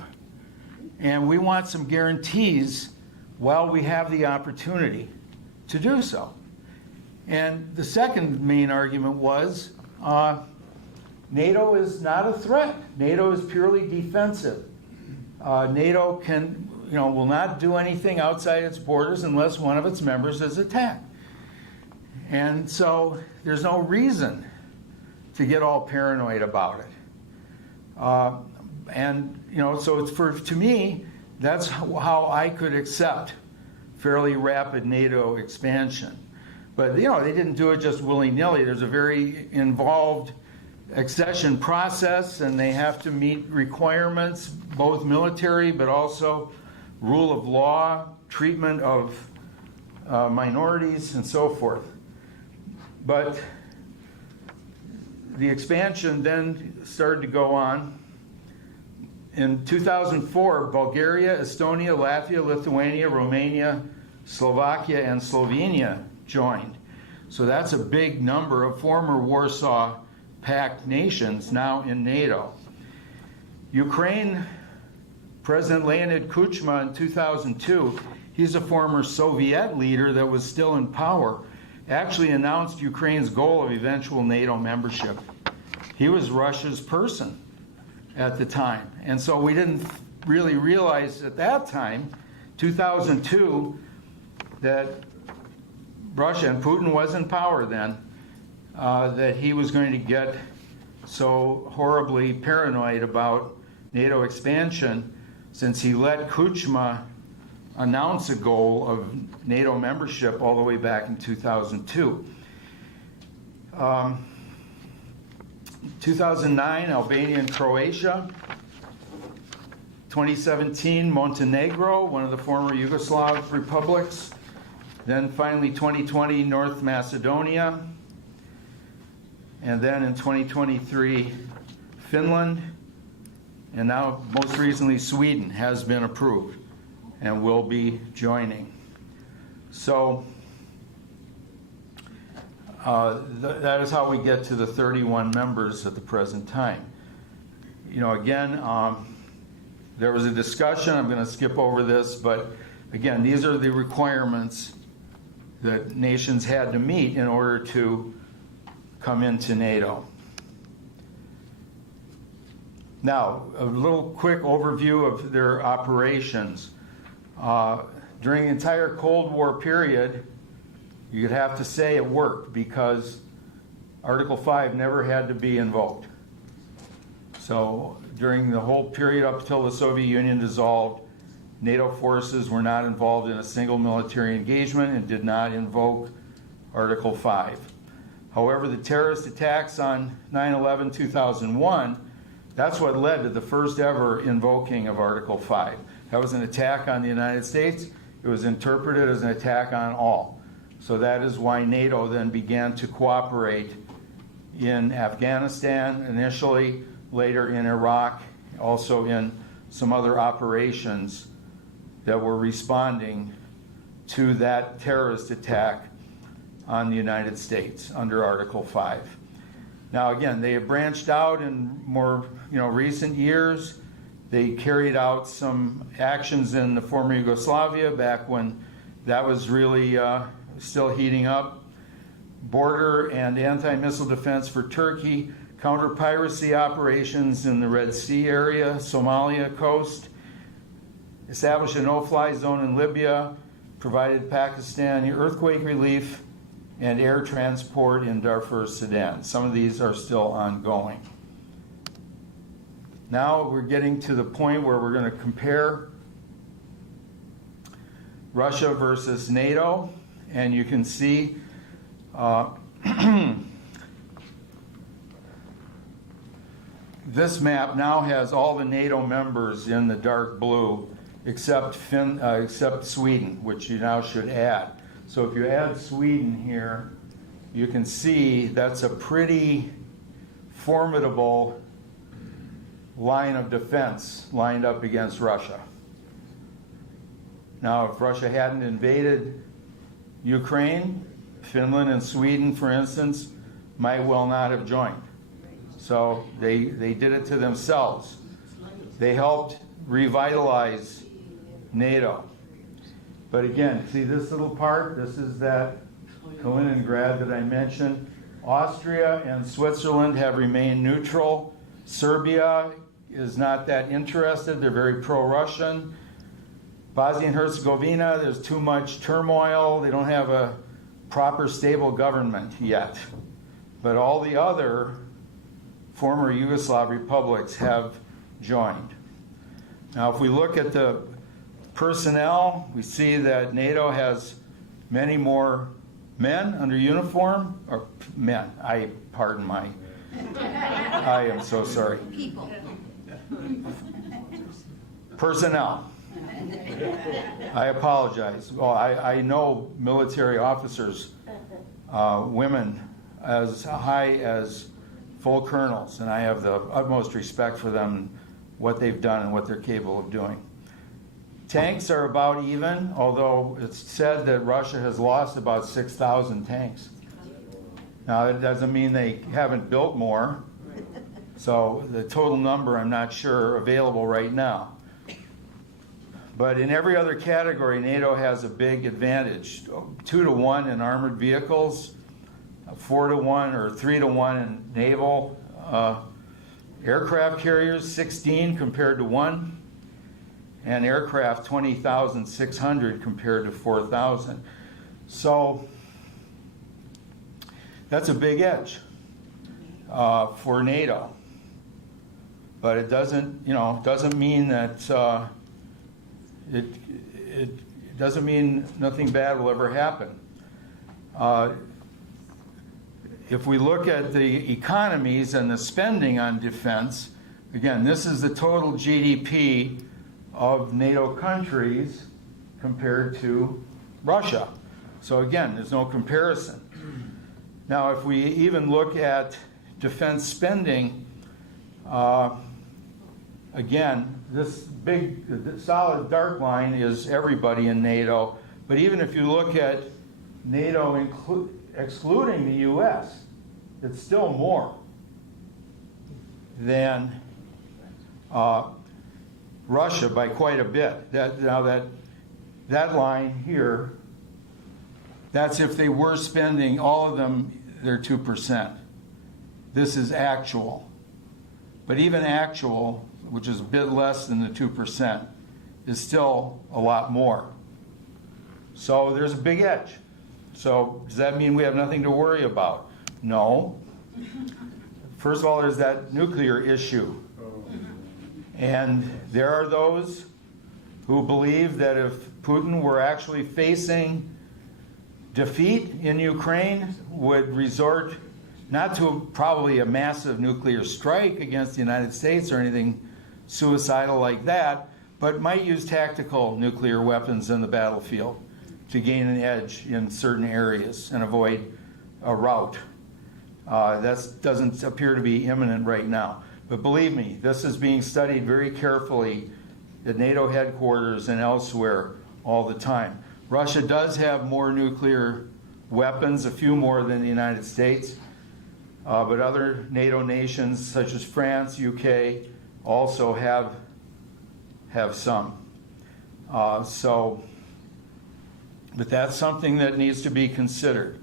And we want some guarantees while we have the opportunity to do so. And the second main argument was NATO is not a threat. NATO is purely defensive. NATO will not do anything outside its borders unless one of its members is attacked. And so there's no reason to get all paranoid about it. So it's to me, that's how I could accept fairly rapid NATO expansion. But, they didn't do it just willy-nilly. There's a very involved accession process, and they have to meet requirements, both military but also rule of law, treatment of minorities, and so forth. But the expansion then started to go on. In 2004, Bulgaria, Estonia, Latvia, Lithuania, Romania, Slovakia, and Slovenia joined. So that's a big number of former Warsaw Pact nations now in NATO. Ukraine, President Leonid Kuchma in 2002, he's a former Soviet leader that was still in power, actually announced Ukraine's goal of eventual NATO membership. He was Russia's person at the time. And so we didn't really realize at that time, 2002, that Russia, and Putin was in power then, that he was going to get so horribly paranoid about NATO expansion, since he let Kuchma announce a goal of NATO membership all the way back in 2002. 2009, Albania and Croatia. 2017, Montenegro, one of the former Yugoslav republics. Then finally 2020, North Macedonia. And then in 2023, Finland. And now, most recently, Sweden has been approved and will be joining. So that is how we get to the 31 members at the present time. Again, there was a discussion, I'm going to skip over this, but again, these are the requirements that nations had to meet in order to come into NATO. Now, a little quick overview of their operations. During the entire Cold War period, you'd have to say it worked because Article 5 never had to be invoked. So during the whole period up until the Soviet Union dissolved, NATO forces were not involved in a single military engagement and did not invoke Article 5. However, the terrorist attacks on 9/11/2001 That's what led to the first ever invoking of Article 5. That was an attack on the United States. It was interpreted as an attack on all. So that is why NATO then began to cooperate in Afghanistan initially, later in Iraq, also in some other operations that were responding to that terrorist attack on the United States under Article 5. Now again, they have branched out in more recent years. They carried out some actions in the former Yugoslavia back when that was really still heating up. Border and anti-missile defense for Turkey, counter-piracy operations in the Red Sea area, Somalia coast, established a no-fly zone in Libya, provided Pakistani earthquake relief, and air transport in Darfur, Sudan. Some of these are still ongoing. Now we're getting to the point where we're going to compare Russia versus NATO, and you can see this map now has all the NATO members in the dark blue, except Sweden, which you now should add. So if you add Sweden here, you can see that's a pretty formidable line of defense lined up against Russia. Now, if Russia hadn't invaded Ukraine, Finland and Sweden, for instance, might well not have joined. So they did it to themselves. They helped revitalize NATO. But again, see this little part? This is that Kaliningrad that I mentioned. Austria and Switzerland have remained neutral. Serbia is not that interested. They're very pro-Russian. Bosnia and Herzegovina, there's too much turmoil. They don't have a proper, stable government yet. But all the other former Yugoslav republics have joined. Now, if we look at the personnel, we see that NATO has many more men under uniform, or men, I am so sorry. People. Personnel. I apologize. Well, I know military officers, women, as high as full colonels, and I have the utmost respect for them, what they've done and what they're capable of doing. Tanks are about even, although it's said that Russia has lost about 6,000 tanks. Now, that doesn't mean they haven't built more, so the total number I'm not sure available right now. But in every other category, NATO has a big advantage. 2-to-1 in armored vehicles, 4-to-1 or 3-to-1 in naval aircraft carriers, 16 compared to 1, and aircraft 20,600 compared to 4,000. So that's a big edge for NATO. But it doesn't mean that it doesn't mean nothing bad will ever happen. If we look at the economies and the spending on defense, again, this is the total GDP of NATO countries compared to Russia. So again, there's no comparison. Now, if we even look at defense spending, again, this big, solid dark line is everybody in NATO. But even if you look at NATO excluding the U.S., it's still more than Russia by quite a bit. That line here, that's if they were spending all of them, their 2%. This is actual. But even actual, which is a bit less than the 2%, is still a lot more. So there's a big edge. So does that mean we have nothing to worry about? No. First of all, there's that nuclear issue. And there are those who believe that if Putin were actually facing defeat in Ukraine, would resort not to probably a massive nuclear strike against the United States or anything suicidal like that, but might use tactical nuclear weapons in the battlefield to gain an edge in certain areas and avoid a rout. That doesn't appear to be imminent right now. But believe me, this is being studied very carefully at NATO headquarters and elsewhere all the time. Russia does have more nuclear weapons, a few more than the United States, but other NATO nations such as France, UK, also have some. But that's something that needs to be considered,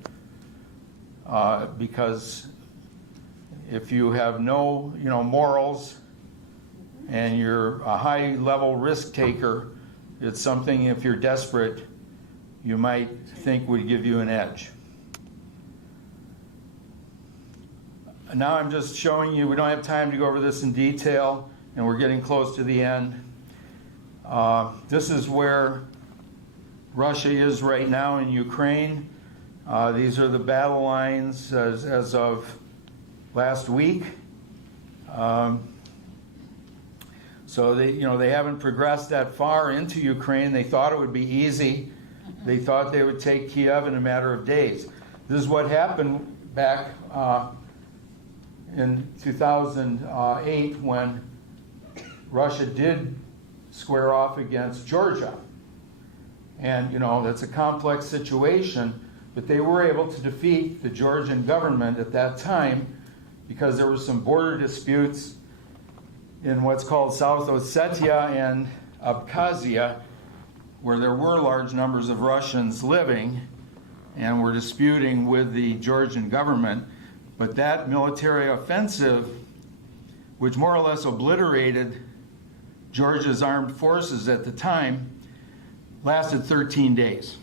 because if you have no, morals and you're a high-level risk taker, it's something, if you're desperate, you might think would give you an edge. Now I'm just showing you, we don't have time to go over this in detail, and we're getting close to the end. This is where Russia is right now in Ukraine. These are the battle lines as of last week. So they haven't progressed that far into Ukraine. They thought it would be easy. They thought they would take Kiev in a matter of days. This is what happened back in 2008 when Russia did square off against Georgia. And, that's a complex situation, but they were able to defeat the Georgian government at that time because there were some border disputes in what's called South Ossetia and Abkhazia, where there were large numbers of Russians living and were disputing with the Georgian government. But that military offensive, which more or less obliterated Georgia's armed forces at the time, lasted 13 days.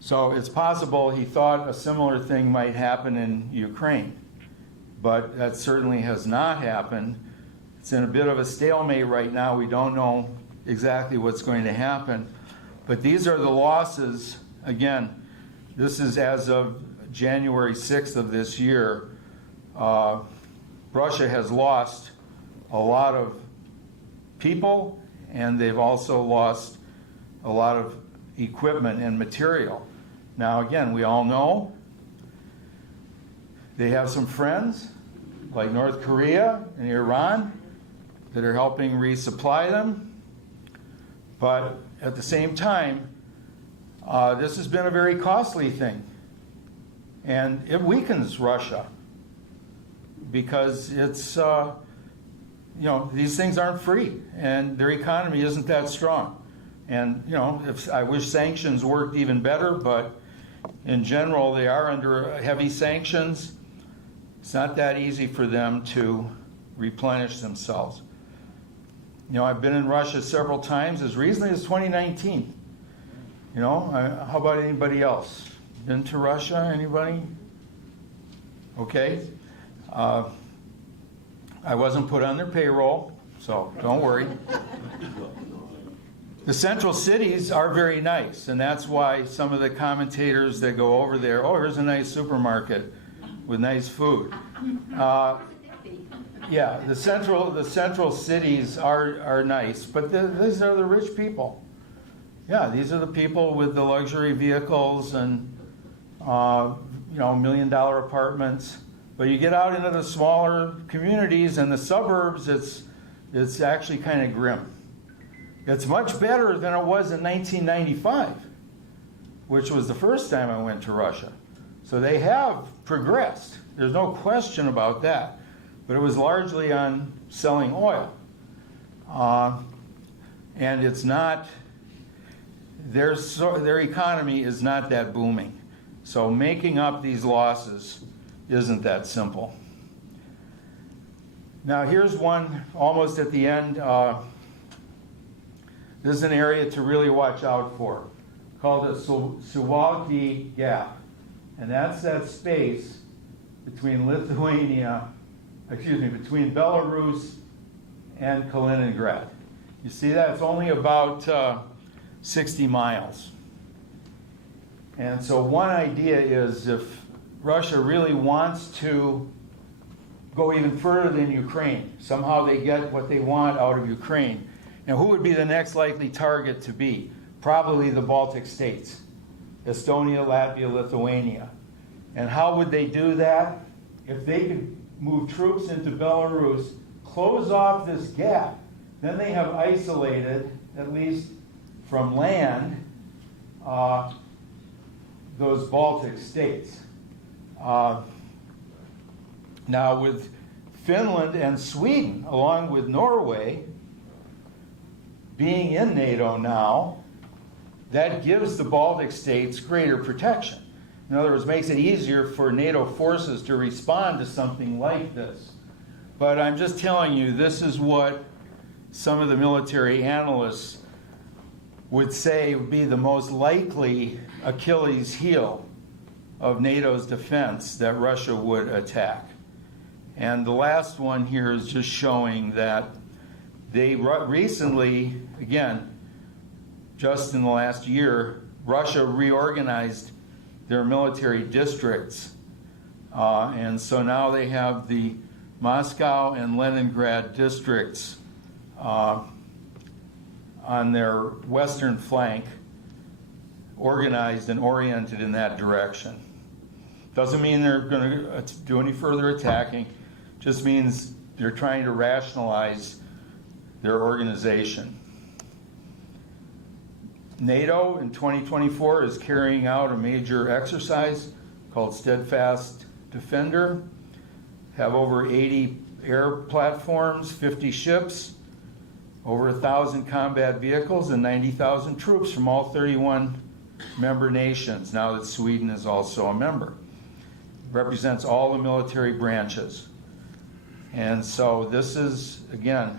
So it's possible he thought a similar thing might happen in Ukraine, but that certainly has not happened. It's in a bit of a stalemate right now. We don't know exactly what's going to happen, but these are the losses. Again, this is as of January 6th of this year. Russia has lost a lot of people, and they've also lost a lot of equipment and material. Now, again, we all know they have some friends like North Korea and Iran that are helping resupply them. But at the same time, this has been a very costly thing. And it weakens Russia because it's, these things aren't free and their economy isn't that strong. And, if I wish sanctions worked even better, but in general, they are under heavy sanctions. It's not that easy for them to replenish themselves. I've been in Russia several times, as recently as 2019. How about anybody else? Been to Russia? Anybody? Okay. I wasn't put on their payroll, so don't worry. The central cities are very nice, and that's why some of the commentators that go over there, here's a nice supermarket with nice food. Yeah, the central cities are nice, but these are the rich people. Yeah, these are the people with the luxury vehicles and $1 million apartments. But you get out into the smaller communities and the suburbs, it's actually kind of grim. It's much better than it was in 1995, which was the first time I went to Russia. So they have progressed. There's no question about that. But it was largely on selling oil. And it's not, their economy is not that booming. So making up these losses isn't that simple. Now here's one almost at the end. This is an area to really watch out for, called the Suwalki Gap. And that's that space between between Belarus and Kaliningrad. You see that? It's only about 60 miles. And so one idea is if Russia really wants to go even further than Ukraine. Somehow they get what they want out of Ukraine. Now, who would be the next likely target to be? Probably the Baltic states, Estonia, Latvia, Lithuania. And how would they do that? If they could move troops into Belarus, close off this gap, then they have isolated, at least from land, those Baltic states. Now with Finland and Sweden, along with Norway, being in NATO now, that gives the Baltic states greater protection. In other words, makes it easier for NATO forces to respond to something like this. But I'm just telling you, this is what some of the military analysts would say would be the most likely Achilles heel of NATO's defense that Russia would attack. And the last one here is just showing that they recently, again, just in the last year, Russia reorganized their military districts. And so now they have the Moscow and Leningrad districts on their western flank, organized and oriented in that direction. Doesn't mean they're going to do any further attacking, just means they're trying to rationalize their organization. NATO in 2024 is carrying out a major exercise called Steadfast Defender. Have over 80 air platforms, 50 ships, over 1,000 combat vehicles, and 90,000 troops from all 31 member nations, now that Sweden is also a member. Represents all the military branches. And so this is, again,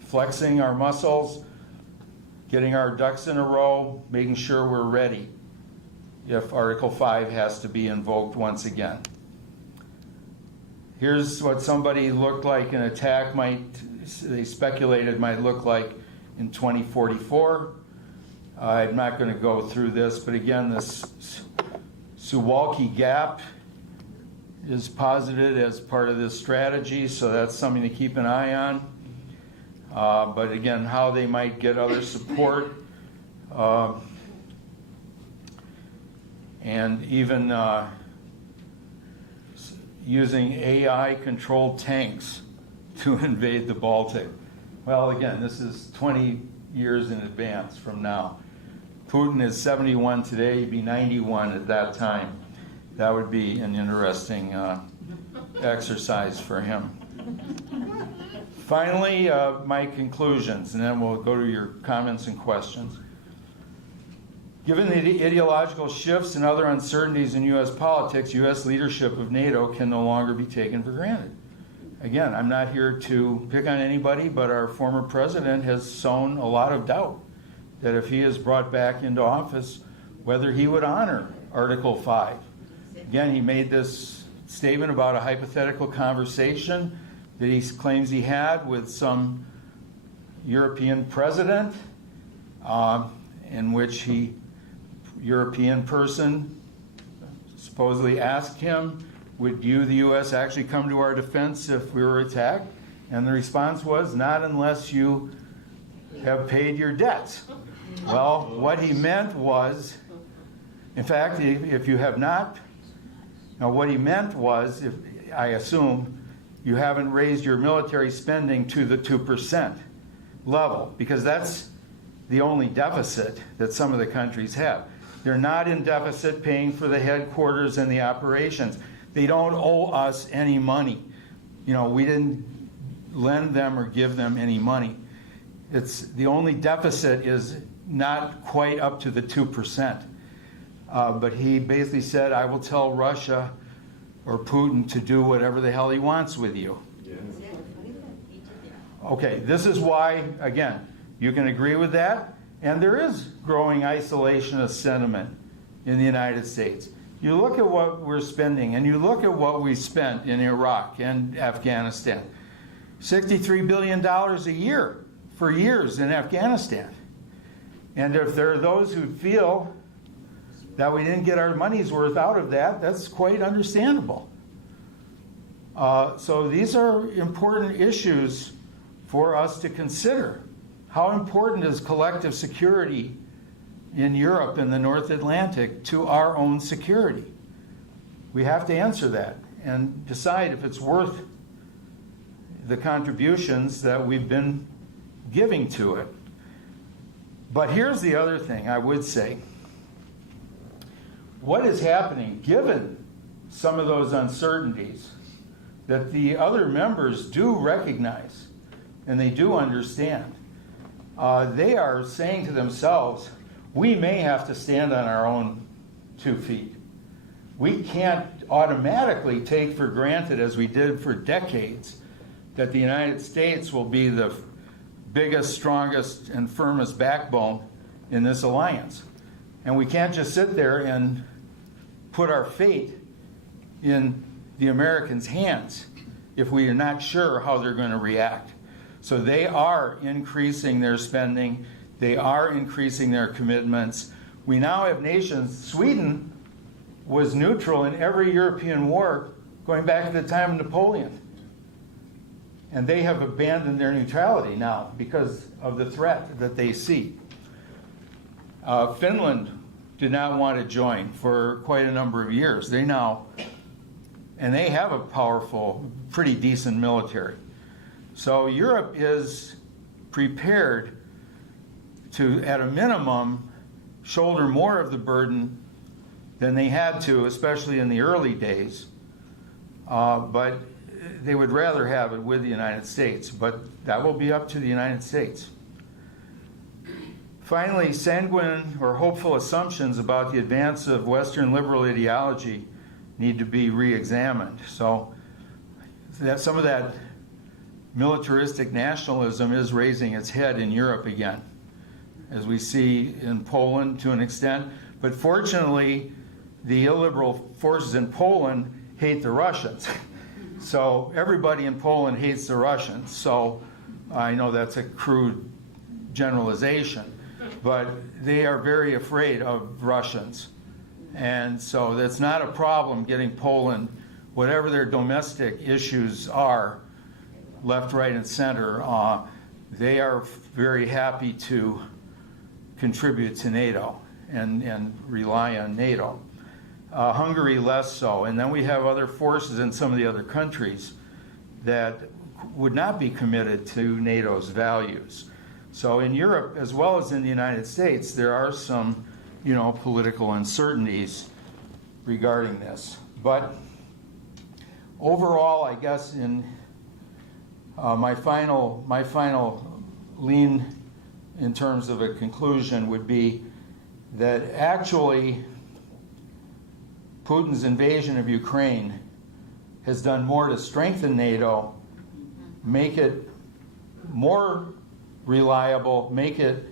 flexing our muscles, getting our ducks in a row, making sure we're ready if Article 5 has to be invoked once again. Here's what somebody looked like an attack they speculated might look like in 2044. I'm not going to go through this, but again, this Suwalki Gap is posited as part of this strategy, so that's something to keep an eye on. But again, how they might get other support, and even using AI-controlled tanks to invade the Baltic. Well, again, this is 20 years in advance from now. Putin is 71 today, he'd be 91 at that time. That would be an interesting exercise for him. Finally, my conclusions, and then we'll go to your comments and questions. Given the ideological shifts and other uncertainties in U.S. politics, U.S. leadership of NATO can no longer be taken for granted. Again, I'm not here to pick on anybody, but our former president has sown a lot of doubt that if he is brought back into office, whether he would honor Article 5. Again, he made this statement about a hypothetical conversation that he claims he had with some European president, in which European person supposedly asked him, would you, the U.S., actually come to our defense if we were attacked? And the response was, not unless you have paid your debts. Well, what he meant was, in fact, if you have not, what he meant was, if I assume, you haven't raised your military spending to the 2% level, because that's the only deficit that some of the countries have. They're not in deficit paying for the headquarters and the operations. They don't owe us any money. We didn't lend them or give them any money. It's the only deficit is not quite up to the 2%. But he basically said, I will tell Russia or Putin to do whatever the hell he wants with you. Yeah. Okay, this is why, again, you can agree with that, and there is growing isolationist sentiment in the United States. You look at what we're spending, and you look at what we spent in Iraq and Afghanistan. $63 billion a year for years in Afghanistan. And if there are those who feel that we didn't get our money's worth out of that. That's quite understandable. So these are important issues for us to consider. How important is collective security in Europe and the North Atlantic to our own security? We have to answer that and decide if it's worth the contributions that we've been giving to it. But here's the other thing I would say. What is happening, given some of those uncertainties that the other members do recognize and they do understand, they are saying to themselves, we may have to stand on our own 2 feet. We can't automatically take for granted, as we did for decades, that the United States will be the biggest, strongest, and firmest backbone in this alliance. And we can't just sit there and put our fate in the Americans' hands if we are not sure how they're going to react. So they are increasing their spending. They are increasing their commitments. We now have nations. Sweden was neutral in every European war going back to the time of Napoleon. And they have abandoned their neutrality now because of the threat that they see. Finland did not want to join for quite a number of years. They have a powerful, pretty decent military. So Europe is prepared to, at a minimum, shoulder more of the burden than they had to, especially in the early days. But they would rather have it with the United States, but that will be up to the United States. Finally, sanguine or hopeful assumptions about the advance of Western liberal ideology need to be re-examined. So that some of that militaristic nationalism is raising its head in Europe again, as we see in Poland to an extent. But fortunately, the illiberal forces in Poland hate the Russians. So everybody in Poland hates the Russians. So I know that's a crude generalization, but they are very afraid of Russians. And so that's not a problem getting Poland, whatever their domestic issues are, left, right, and center, they are very happy to contribute to NATO and rely on NATO. Hungary less so. And then we have other forces in some of the other countries that would not be committed to NATO's values. So in Europe, as well as in the United States, there are some, political uncertainties regarding this. But overall, I guess in my final lean in terms of a conclusion would be that actually Putin's invasion of Ukraine has done more to strengthen NATO, make it more reliable, make it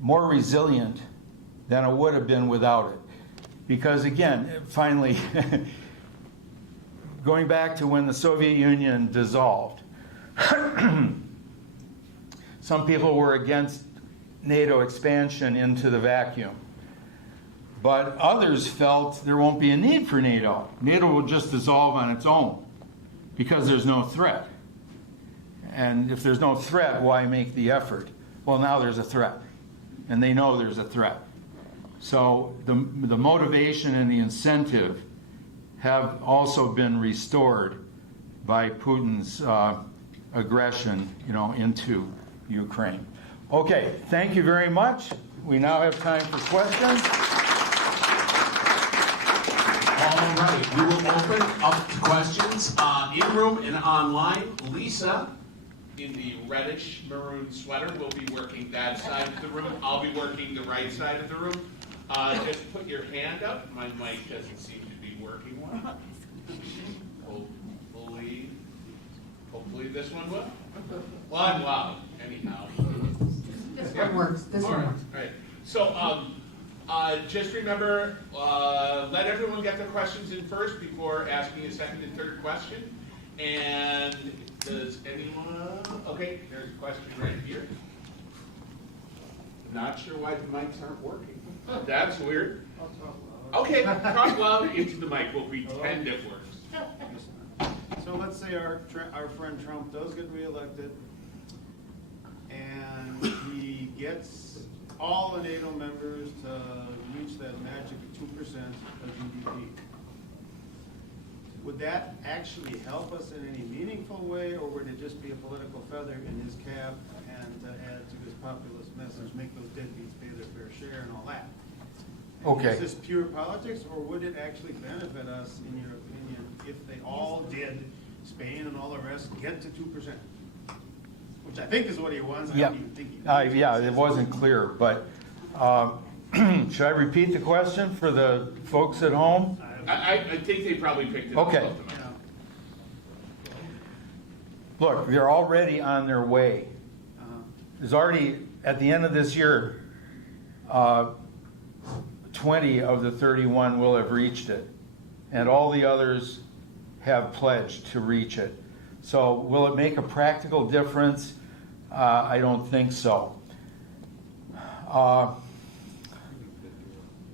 more resilient than it would have been without it. Because again, finally, going back to when the Soviet Union dissolved, some people were against NATO expansion into the vacuum. But others felt there won't be a need for NATO. NATO will just dissolve on its own because there's no threat. And if there's no threat, why make the effort? Well, now there's a threat, and they know there's a threat. So the motivation and the incentive have also been restored by Putin's aggression, into Ukraine. Okay, thank you very much. We now have time for questions. All right, we will open up to questions in room and online. Lisa, in the reddish maroon sweater, will be working that side of the room. I'll be working the right side of the room. Just put your hand up. My mic doesn't seem to be working well. Hopefully this one will. Well, I'm loud, anyhow. This one works. This one works. All right. So just remember, let everyone get their questions in first before asking a second and third question. And does anyone? Okay, there's a question right here. Not sure why the mics aren't working. That's weird. Okay, talk loud into the mic. We'll pretend it works. So let's say our friend Trump does get reelected, and he gets all the NATO members to reach that magic 2% of GDP. Would that actually help us in any meaningful way, or would it just be a political feather in his cap and to add to his populist message, make those deadbeats pay their fair share and all that? Okay. Is this pure politics, or would it actually benefit us, in your opinion, if they all did, Spain and all the rest, get to 2%? Which I think is what he wants. I Yeah. don't even think he does. Yeah, it wasn't clear, but should I repeat the question for the folks at home? I think they probably picked it up. Okay. both of them. Look, they're already on their way. There's already, at the end of this year, 20 of the 31 will have reached it, and all the others have pledged to reach it. So will it make a practical difference? I don't think so.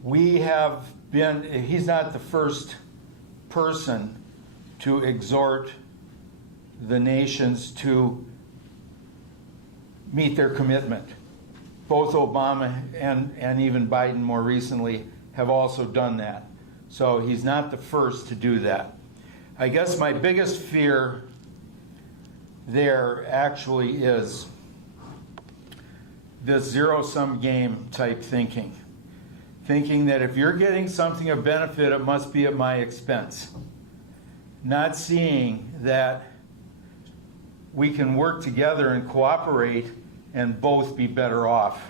We have been, he's not the first person to exhort the nations to meet their commitment. Both Obama and even Biden more recently have also done that. So he's not the first to do that. I guess my biggest fear there actually is this zero-sum game type thinking. Thinking that if you're getting something of benefit, it must be at my expense. Not seeing that we can work together and cooperate and both be better off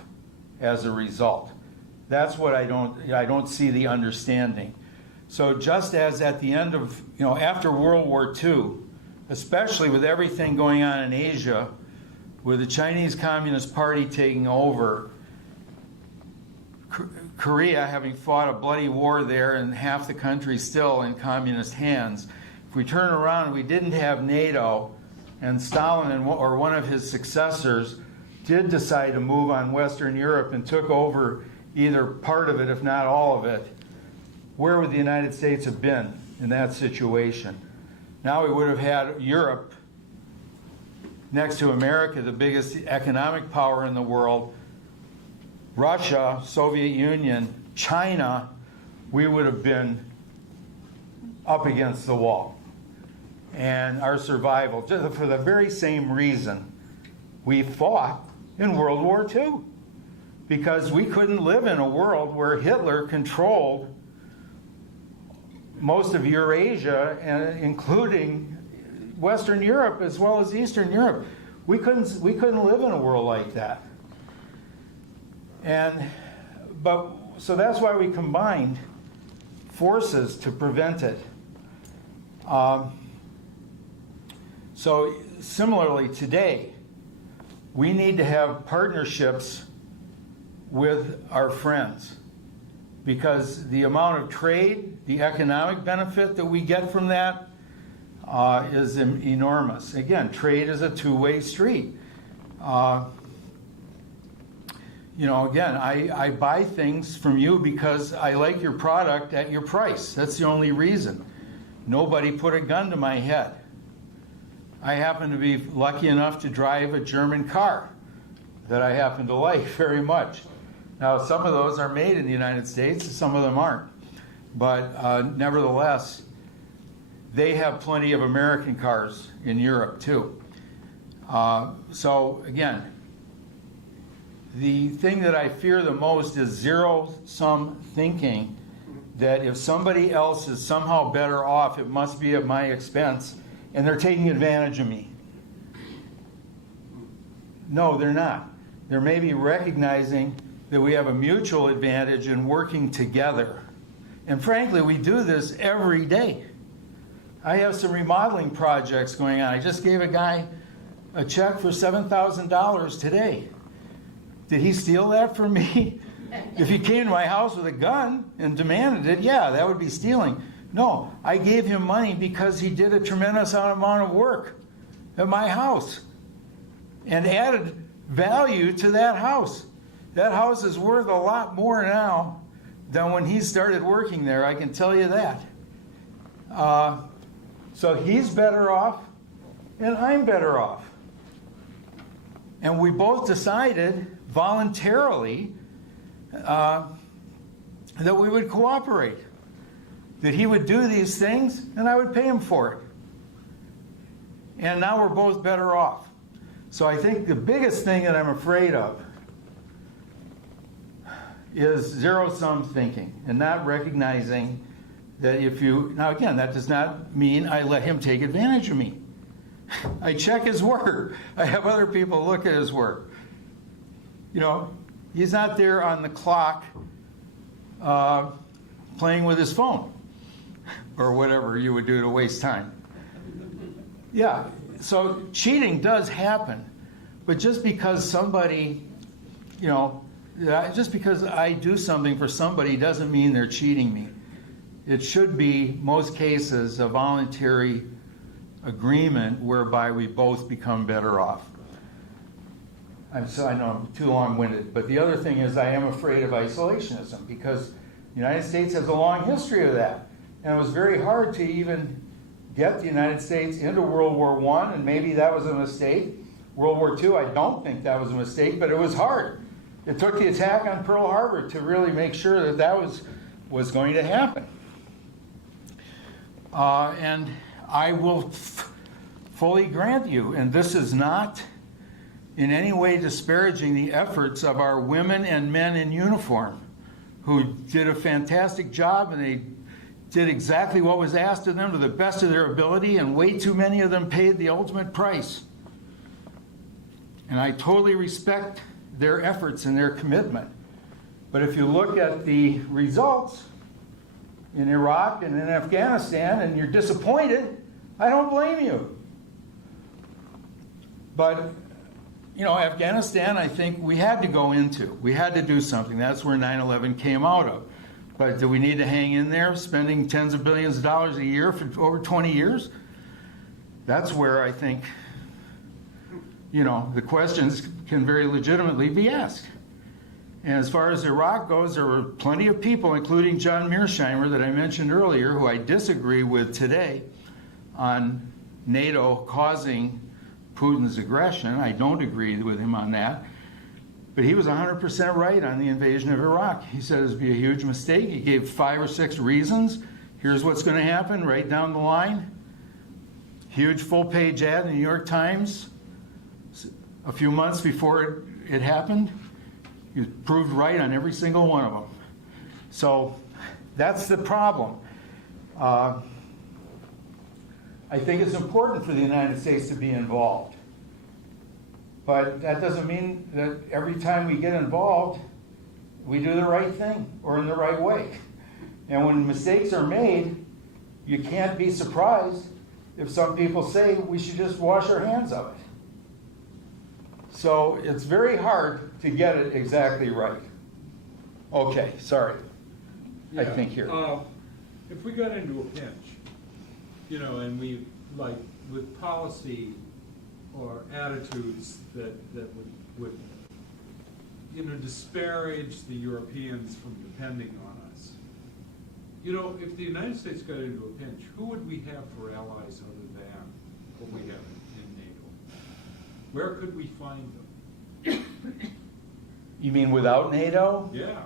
as a result. That's what I don't see the understanding. So just as at the end of, after World War II, especially with everything going on in Asia, with the Chinese Communist Party taking over, Korea having fought a bloody war there and half the country still in communist hands, if we turn around and we didn't have NATO, and Stalin or one of his successors did decide to move on Western Europe and took over either part of it, if not all of it, where would the United States have been in that situation? Now we would have had Europe next to America, the biggest economic power in the world, Russia, Soviet Union, China, we would have been up against the wall. And our survival, just for the very same reason we fought in World War II. Because we couldn't live in a world where Hitler controlled most of Eurasia, including Western Europe as well as Eastern Europe. We couldn't live in a world like that. So that's why we combined forces to prevent it. So similarly today, we need to have partnerships with our friends, because the amount of trade, the economic benefit that we get from that is enormous. Again, trade is a two-way street. Again, I buy things from you because I like your product at your price. That's the only reason. Nobody put a gun to my head. I happen to be lucky enough to drive a German car that I happen to like very much. Now, some of those are made in the United States, some of them aren't. But nevertheless, they have plenty of American cars in Europe, too. So, again, the thing that I fear the most is zero-sum thinking, that if somebody else is somehow better off, it must be at my expense, and they're taking advantage of me. No, they're not. They're maybe recognizing that we have a mutual advantage in working together. And frankly, we do this every day. I have some remodeling projects going on. I just gave a guy a check for $7,000 today. Did he steal that from me? If he came to my house with a gun and demanded it, yeah, that would be stealing. No, I gave him money because he did a tremendous amount of work at my house and added value to that house. That house is worth a lot more now than when he started working there, I can tell you that. So he's better off, and I'm better off. And we both decided voluntarily that we would cooperate, that he would do these things, and I would pay him for it. And now we're both better off. So I think the biggest thing that I'm afraid of is zero-sum thinking and not recognizing that if you, now again, that does not mean I let him take advantage of me. I check his work. I have other people look at his work. You know, he's not there on the clock playing with his phone or whatever you would do to waste time. Yeah, so cheating does happen, but just because somebody, you know, just because I do something for somebody doesn't mean they're cheating me. It should be, most cases, a voluntary agreement whereby we both become better off. I know I'm too long-winded, but the other thing is I am afraid of isolationism because the United States has a long history of that. And it was very hard to even get the United States into World War I, and maybe that was a mistake. World War II, I don't think that was a mistake, but it was hard. It took the attack on Pearl Harbor to really make sure that that was going to happen. And I will fully grant you, and this is not in any way disparaging the efforts of our women and men in uniform who did a fantastic job, and they did exactly what was asked of them to the best of their ability, and way too many of them paid the ultimate price. And I totally respect their efforts and their commitment. But if you look at the results in Iraq and in Afghanistan and you're disappointed, I don't blame you. But, you know, Afghanistan, I think we had to go into. We had to do something. That's where 9/11 came out of. But do we need to hang in there, spending tens of billions of dollars a year for over 20 years? That's where I think, you know, the questions can very legitimately be asked. And as far as Iraq goes, there were plenty of people, including John Mearsheimer that I mentioned earlier, who I disagree with today on NATO causing Putin's aggression. I don't agree with him on that. But he was 100% right on the invasion of Iraq. He said it would be a huge mistake. He gave 5 or 6 reasons. Here's what's going to happen right down the line. Huge full-page ad in the New York Times a few months before it happened. He was proved right on every single one of them. So that's the problem. I think it's important for the United States to be involved. But that doesn't mean that every time we get involved, we do the right thing or in the right way. And when mistakes are made, you can't be surprised if some people say we should just wash our hands of it. So it's very hard to get it exactly right. Okay, sorry. I Yeah, think here. If we got into a pinch, you know, and we, like, with policy or attitudes that would, you know, disparage the Europeans from depending on us. You know, if the United States got into a pinch, who would we have for allies other than what we have in NATO? Where could we find them? You mean without NATO? Yeah.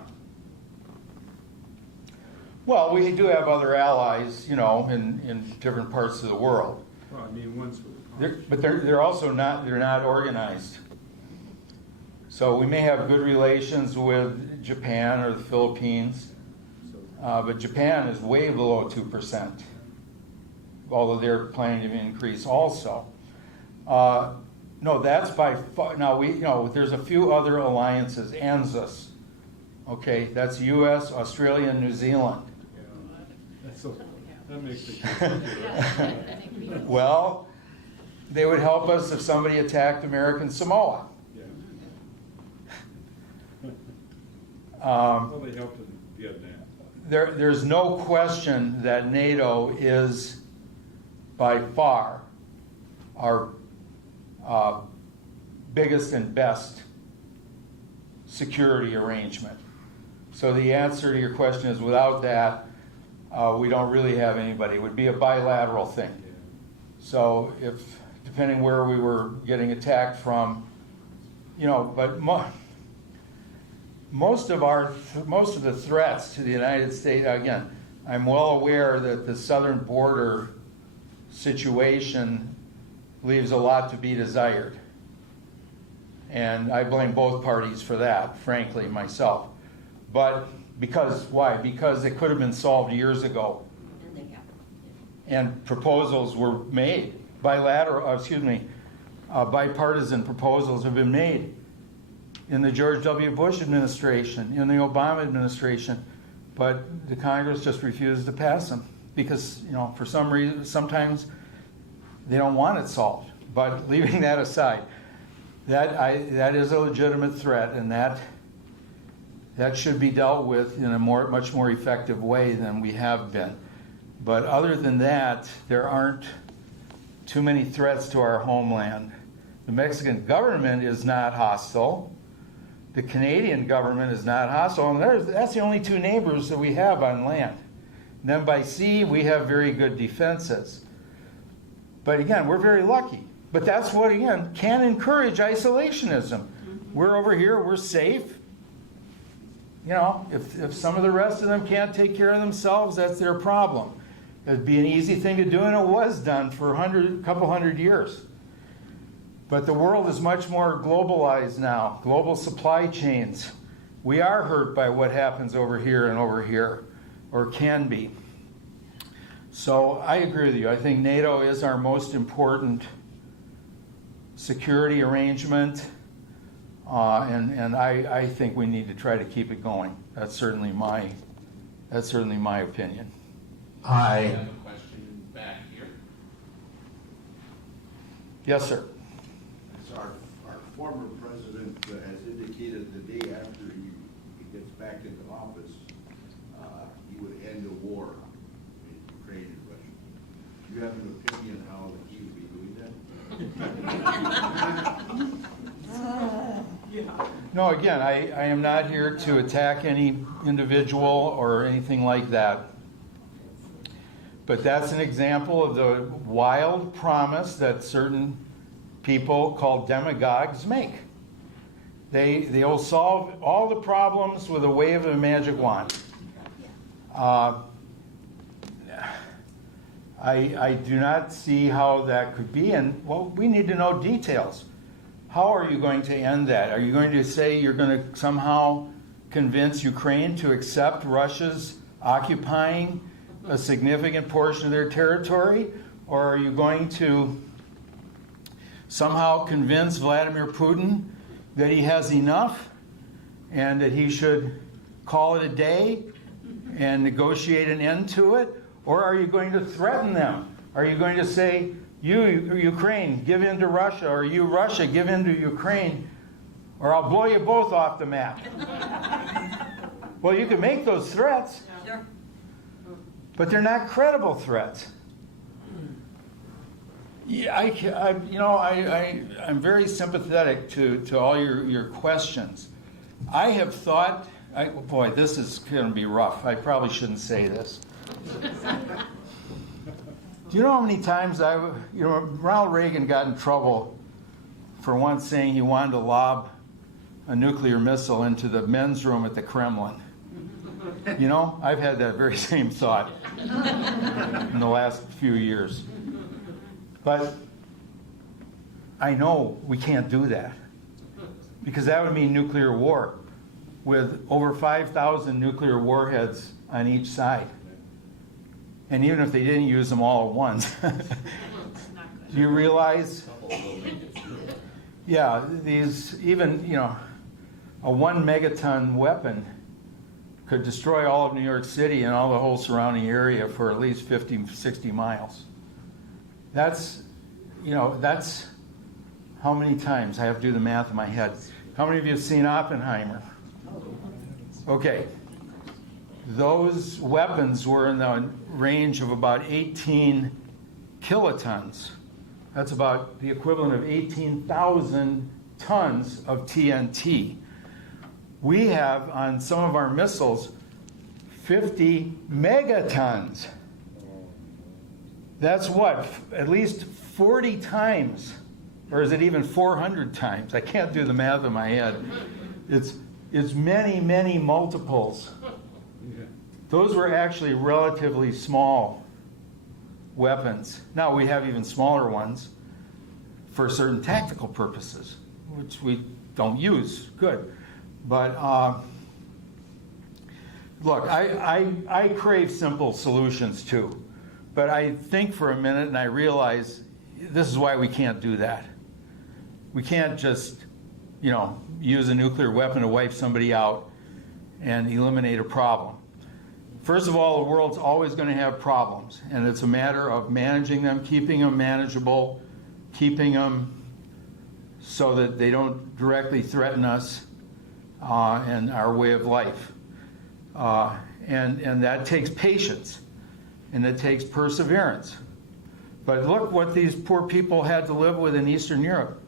Well, we do have other allies, you know, in different parts of the world. Well, I mean, ones with a But they're also not organized. So we may have good relations with Japan or the Philippines, but Japan is way below 2%, although they're planning to increase also. No, that's by far. Now there's a few other alliances. ANZUS, okay, that's U.S., Australia, and New Zealand. That makes it. Well, they would help us if somebody attacked American Samoa. Yeah. Well, they helped in Vietnam. There's no question that NATO is by far our biggest and best security arrangement. So the answer to your question is without that, we don't really have anybody. It would be a bilateral thing. So if, depending where we were getting attacked from, you know, but most of the threats to the United States, again, I'm well aware that the southern border situation leaves a lot to be desired. And I blame both parties for that, frankly, myself. But why? Because it could have been solved years ago. And proposals were made. Bipartisan proposals have been made in the George W. Bush administration, in the Obama administration, but the Congress just refused to pass them because, you know, for some reason, sometimes they don't want it solved. But leaving that aside, that is a legitimate threat, and that should be dealt with in a much more effective way than we have been. But other than that, there aren't too many threats to our homeland. The Mexican government is not hostile. The Canadian government is not hostile. And that's the only two neighbors that we have on land. And then by sea, we have very good defenses. But again, we're very lucky. But that's what, again, can encourage isolationism. We're over here, we're safe. You know, if some of the rest of them can't take care of themselves, that's their problem. It'd be an easy thing to do, and it was done for a couple hundred years. But the world is much more globalized now, global supply chains. We are hurt by what happens over here, or can be. So I agree with you. I think NATO is our most important security arrangement, and I think we need to try to keep it going. That's certainly my opinion. I have a question back here. Yes, sir. As our former president has indicated, the day after he gets back into office, he would end a war in Ukraine and Russia. Do you have an opinion how he would be doing that? No, again, I am not here to attack any individual or anything like that. But that's an example of the wild promise that certain people called demagogues make. They'll solve all the problems with a wave of a magic wand. I do not see how that could be, and well, we need to know details. How are you going to end that? Are you going to say you're going to somehow convince Ukraine to accept Russia's occupying a significant portion of their territory? Or are you going to somehow convince Vladimir Putin that he has enough and that he should call it a day and negotiate an end to it? Or are you going to threaten them? Are you going to say, you, Ukraine, give in to Russia, or you, Russia, give in to Ukraine, or I'll blow you both off the map? Well, you can make those threats, Sure. but they're not credible threats. Yeah, I'm very sympathetic to all your questions. I have thought, boy, this is going to be rough. I probably shouldn't say this. Do you know how many times Ronald Reagan got in trouble for once saying he wanted to lob a nuclear missile into the men's room at the Kremlin? You know, I've had that very same thought in the last few years. But I know we can't do that, because that would mean nuclear war with over 5,000 nuclear warheads on each side. And even if they didn't use them all at once, do you realize? Yeah, a 1 megaton weapon could destroy all of New York City and all the whole surrounding area for at least 50, 60 miles. That's how many times, I have to do the math in my head. How many of you have seen Oppenheimer? Okay. Those weapons were in the range of about 18 kilotons. That's about the equivalent of 18,000 tons of TNT. We have on some of our missiles 50 megatons. That's what, at least 40 times, or is it even 400 times? I can't do the math in my head. It's many, many multiples. Yeah. Those were actually relatively small weapons. Now we have even smaller ones for certain tactical purposes, which we don't use. Good. But look, I crave simple solutions too. But I think for a minute and I realize this is why we can't do that. We can't just, use a nuclear weapon to wipe somebody out and eliminate a problem. First of all, the world's always going to have problems, and it's a matter of managing them, keeping them manageable, keeping them so that they don't directly threaten us and our way of life. And that takes patience, and it takes perseverance. But look what these poor people had to live with in Eastern Europe.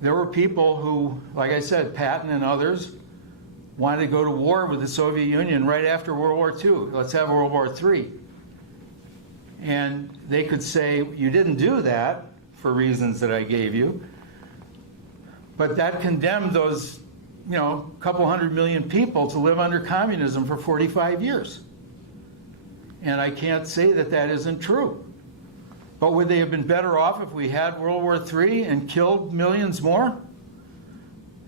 There were people who, like I said, Patton and others, wanted to go to war with the Soviet Union right after World War II. Let's have World War III. And they could say, you didn't do that for reasons that I gave you, but that condemned those, couple 100 million people to live under communism for 45 years. And I can't say that that isn't true. But would they have been better off if we had World War III and killed millions more?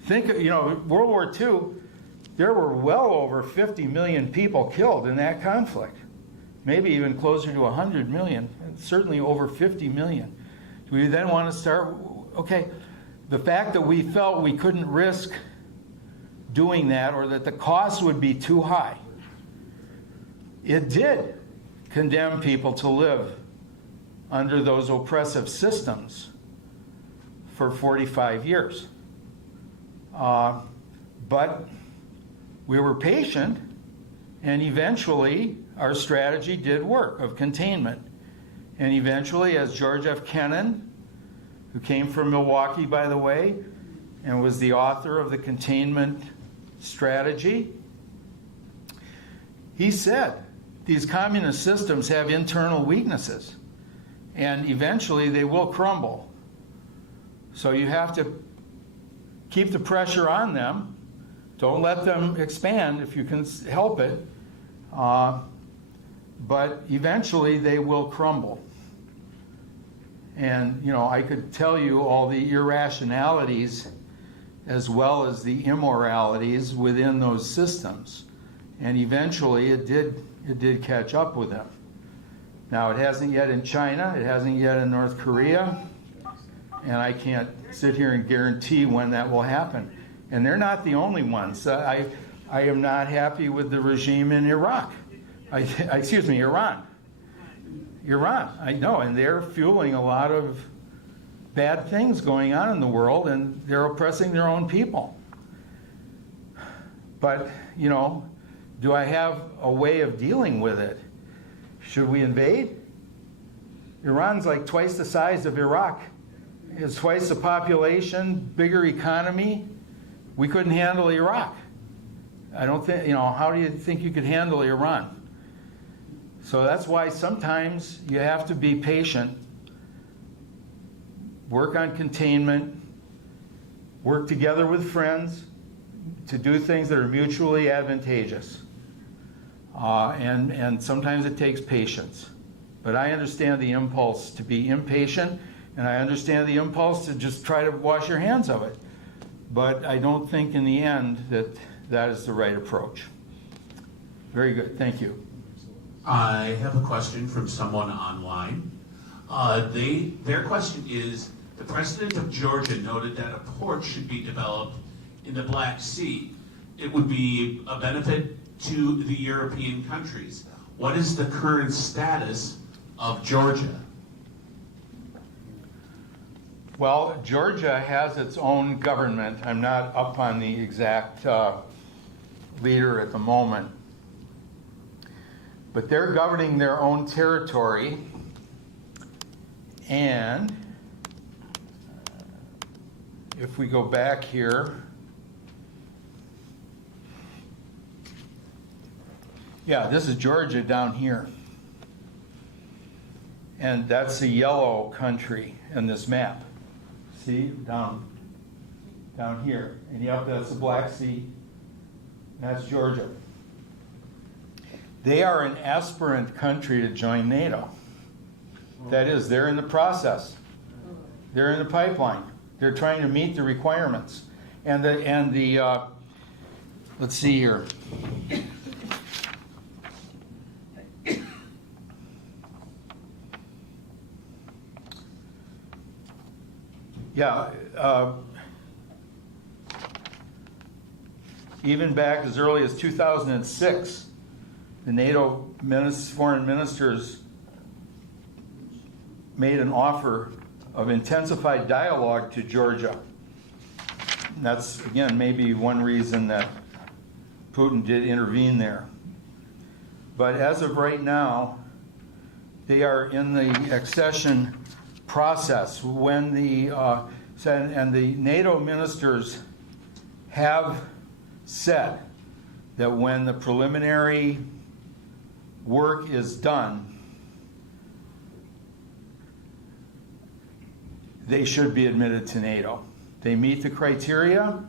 Think, World War II, there were well over 50 million people killed in that conflict. Maybe even closer to 100 million, and certainly over 50 million. Do we then want to start? Okay, the fact that we felt we couldn't risk doing that or that the cost would be too high, it did condemn people to live under those oppressive systems for 45 years. But we were patient, and eventually our strategy did work of containment. And eventually, as George F. Kennan, who came from Milwaukee, by the way, and was the author of the containment strategy, he said, these communist systems have internal weaknesses, and eventually they will crumble. So you have to keep the pressure on them. Don't let them expand if you can help it. But eventually they will crumble. And, I could tell you all the irrationalities as well as the immoralities within those systems. And eventually it did catch up with them. Now, it hasn't yet in China, it hasn't yet in North Korea, and I can't sit here and guarantee when that will happen. And they're not the only ones. I am not happy with the regime in Iran. Iran, I know, and they're fueling a lot of bad things going on in the world, and they're oppressing their own people. But, do I have a way of dealing with it? Should we invade? Iran's like twice the size of Iraq. It's twice the population, bigger economy. We couldn't handle Iraq. I don't think, how do you think you could handle Iran? So that's why sometimes you have to be patient, work on containment, work together with friends to do things that are mutually advantageous. And sometimes it takes patience. But I understand the impulse to be impatient, and I understand the impulse to just try to wash your hands of it. But I don't think in the end that is the right approach. Very good. Thank you. I have a question from someone online. Their question is, the president of Georgia noted that a port should be developed in the Black Sea. It would be a benefit to the European countries. What is the current status of Georgia? Well, Georgia has its own government. I'm not up on the exact leader at the moment. But they're governing their own territory. And if we go back here, Yeah, this is Georgia down here. And that's the yellow country in this map. See, down here. And yep, that's the Black Sea. That's Georgia. They are an aspirant country to join NATO. That is, they're in the process. They're in the pipeline. They're trying to meet the requirements. And the let's see here. Yeah, even back as early as 2006, the NATO foreign ministers made an offer of intensified dialogue to Georgia. And that's, again, maybe one reason that Putin did intervene there. But as of right now, they are in the accession process. When and the NATO ministers have said that when the preliminary work is done, they should be admitted to NATO. They meet the criteria,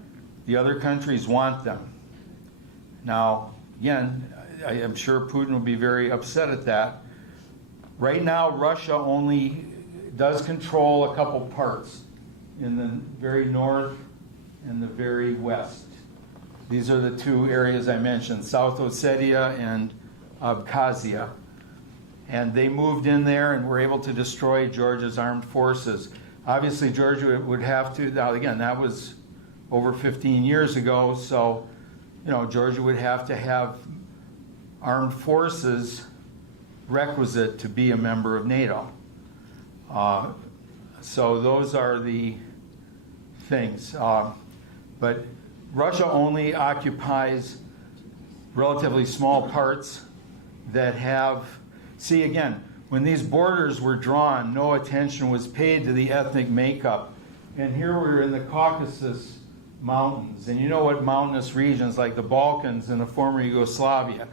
the other countries want them. Now, again, I am sure Putin will be very upset at that. Right now, Russia only does control a couple parts in the very north and the very west. These are the two areas I mentioned, South Ossetia and Abkhazia. And they moved in there and were able to destroy Georgia's armed forces. Obviously, Georgia would have to, now again, that was over 15 years ago, so, you know, Georgia would have to have armed forces requisite to be a member of NATO. So those are the things. But Russia only occupies relatively small parts that have, see again, when these borders were drawn, no attention was paid to the ethnic makeup. And here we're in the Caucasus Mountains. And you know what mountainous regions like the Balkans and the former Yugoslavia,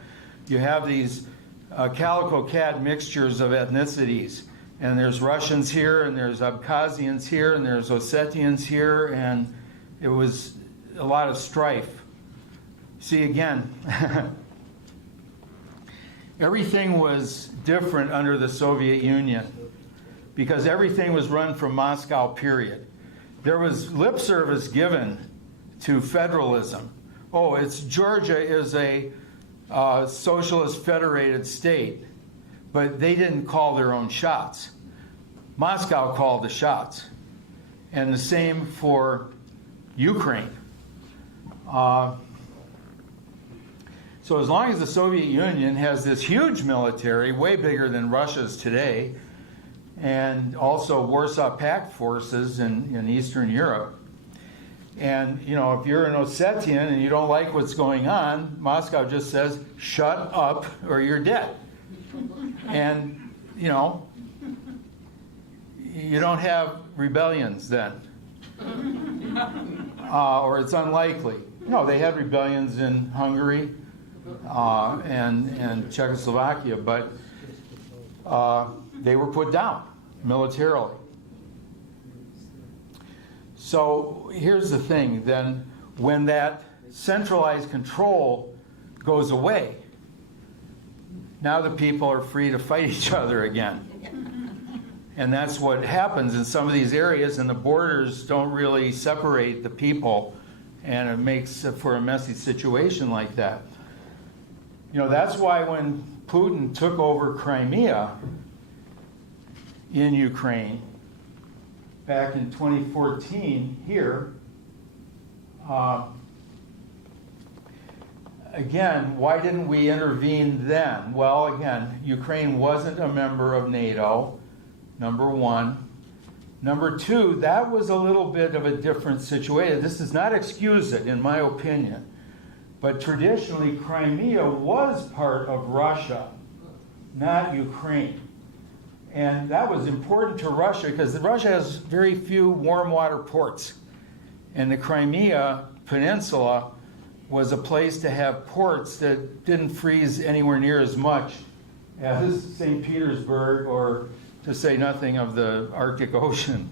you have these calico cat mixtures of ethnicities. And there's Russians here, and there's Abkhazians here, and there's Ossetians here, and it was a lot of strife. See, again, everything was different under the Soviet Union because everything was run from Moscow, period. There was lip service given to federalism. Oh, Georgia is a socialist federated state, but they didn't call their own shots. Moscow called the shots. And the same for Ukraine. So as long as the Soviet Union has this huge military, way bigger than Russia's today, and also Warsaw Pact forces in Eastern Europe, and you know, if you're an Ossetian and you don't like what's going on, Moscow just says, shut up or you're dead. And, you know, you don't have rebellions then. Or it's unlikely. No, they had rebellions in Hungary and Czechoslovakia, but they were put down militarily. So here's the thing, then, when that centralized control goes away, now the people are free to fight each other again. And that's what happens in some of these areas, and the borders don't really separate the people, and it makes for a messy situation like that. You know, that's why when Putin took over Crimea in Ukraine back in 2014 here, again, why didn't we intervene then? Well, again, Ukraine wasn't a member of NATO, number one. Number two, that was a little bit of a different situation. This does not excuse it, in my opinion. But traditionally, Crimea was part of Russia, not Ukraine. And that was important to Russia because Russia has very few warm water ports. And the Crimea Peninsula was a place to have ports that didn't freeze anywhere near as much as St. Petersburg, or to say nothing of the Arctic Ocean.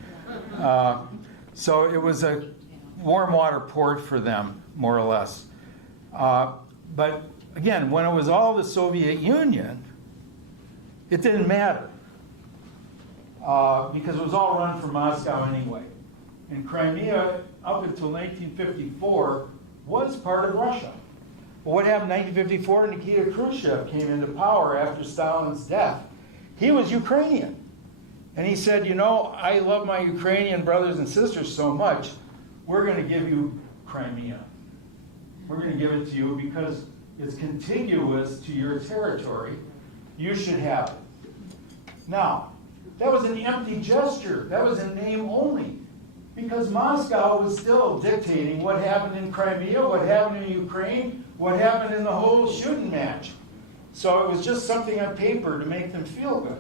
So it was a warm water port for them, more or less. But again, when it was all the Soviet Union, it didn't matter. Because it was all run from Moscow anyway. And Crimea, up until 1954, was part of Russia. But what happened in 1954? Nikita Khrushchev came into power after Stalin's death. He was Ukrainian. And he said, you know, I love my Ukrainian brothers and sisters so much, we're going to give you Crimea. We're going to give it to you because it's contiguous to your territory. You should have it. Now, that was an empty gesture. That was in name only. Because Moscow was still dictating what happened in Crimea, what happened in Ukraine, what happened in the whole shooting match. So it was just something on paper to make them feel good.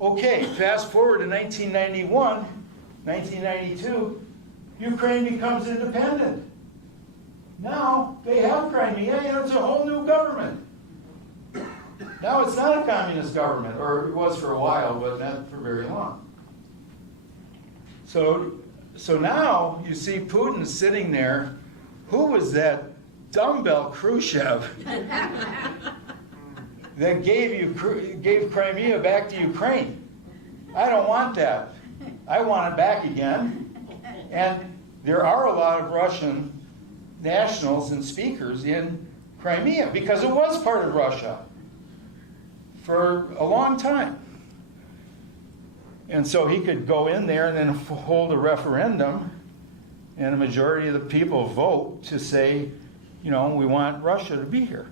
Okay, fast forward to 1991, 1992, Ukraine becomes independent. Now they have Crimea and it's a whole new government. Now it's not a communist government, or it was for a while, but not for very long. So now you see Putin sitting there. Who was that dumbbell Khrushchev that gave Crimea back to Ukraine? I don't want that. I want it back again. And there are a lot of Russian nationals and speakers in Crimea because it was part of Russia for a long time. And so he could go in there and then hold a referendum, and a majority of the people vote to say, you know, we want Russia to be here.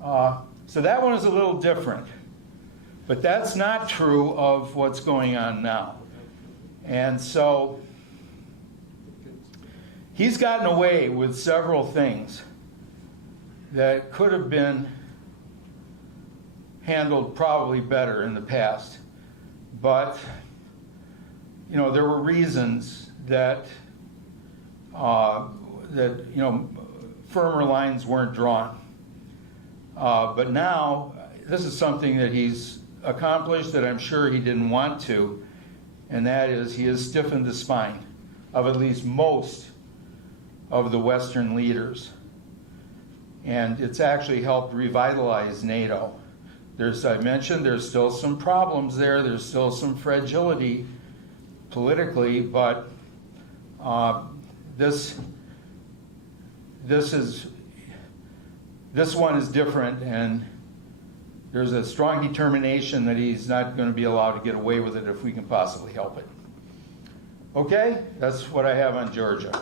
So that one is a little different. But that's not true of what's going on now. And so he's gotten away with several things that could have been handled probably better in the past. But, you know, there were reasons that, firmer lines weren't drawn. But now, this is something that he's accomplished that I'm sure he didn't want to, and that is he has stiffened the spine of at least most of the Western leaders. And it's actually helped revitalize NATO. I mentioned there's still some problems there. There's still some fragility politically, but this one is different, and there's a strong determination that he's not going to be allowed to get away with it if we can possibly help it. Okay, that's what I have on Georgia.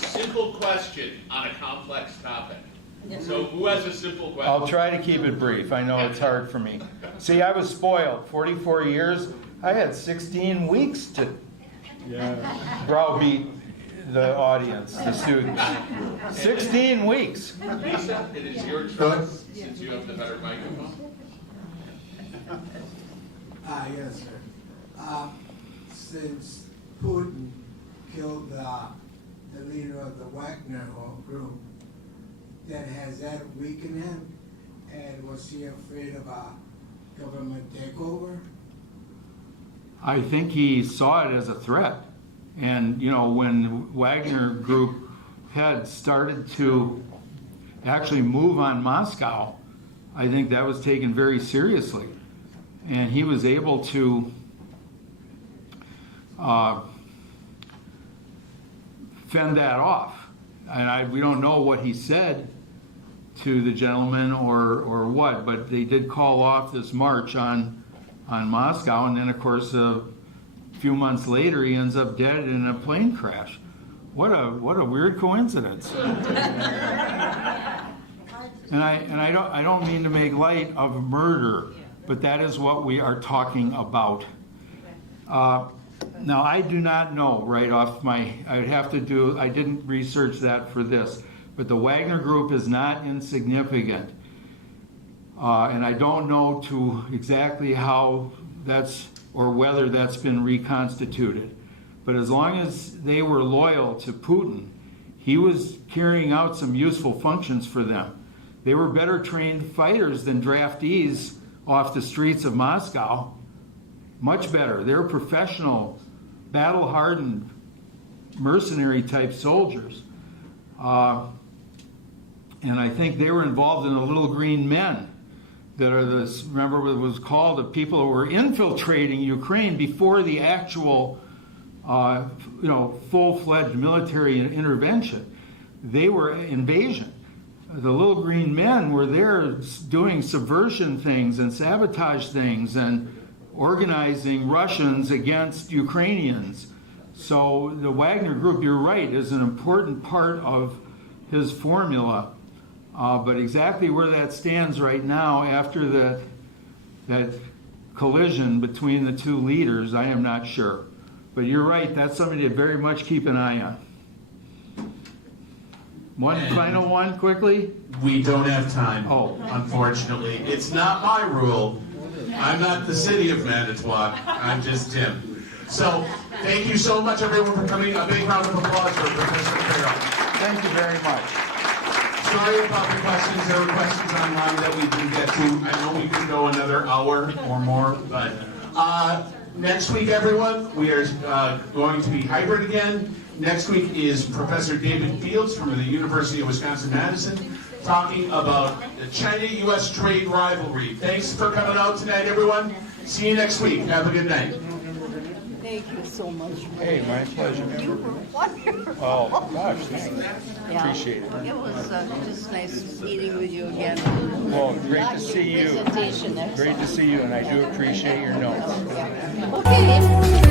Simple question on a complex topic. So who has a simple question? I'll try to keep it brief. I know it's hard for me. See, I was spoiled. 44 years. I had 16 weeks to browbeat the audience, the students. 16 weeks. Lisa, it is your turn since you have the better microphone. Yes, sir. Since Putin killed the leader of the Wagner group, that has that weakened him, and was he afraid of a government takeover? I think he saw it as a threat. And, you know, when Wagner Group had started to actually move on Moscow, I think that was taken very seriously. And he was able to fend that off. And we don't know what he said to the gentleman or what, but they did call off this march on Moscow, and then of course a few months later he ends up dead in a plane crash. What a weird coincidence. And I don't mean to make light of murder, but that is what we are talking about. Now, I do not know right off I didn't research that for this, but the Wagner Group is not insignificant. And I don't know exactly how or whether that's been reconstituted. but as long as they were loyal to Putin, he was carrying out some useful functions for them. They were better trained fighters than draftees off the streets of Moscow. Much better. They were professional, battle-hardened, mercenary-type soldiers. And I think they were involved in the Little Green Men that are this, remember what it was called, the people who were infiltrating Ukraine before the actual, full-fledged military intervention. They were invasion. The Little Green Men were there doing subversion things and sabotage things and organizing Russians against Ukrainians. So the Wagner Group, you're right, is an important part of his formula. But exactly where that stands right now after that collision between the two leaders, I am not sure. But you're right, that's something to very much keep an eye on. One final one, quickly? We don't have time, Oh. unfortunately. It's not my rule. I'm not the city of Manitowoc. I'm just Tim. So, thank you so much, everyone, for coming. A big round of applause for Professor Farrell. Thank you very much. Sorry about the questions. There were questions online that we didn't get to. I know we could go another hour or more, but next week, everyone, we are going to be hybrid again. Next week is Professor David Fields from the University of Wisconsin-Madison talking about the China-U.S. trade rivalry. Thanks for coming out tonight, everyone. See you next week. Have a good night. Thank you so much. Hey, my pleasure. You were wonderful. Oh, gosh, thanks. Yeah. Appreciate it. It was just nice meeting with you again. Well, great to Like see your you. presentation, Great to see you, and I do appreciate your notes. Yeah. Okay.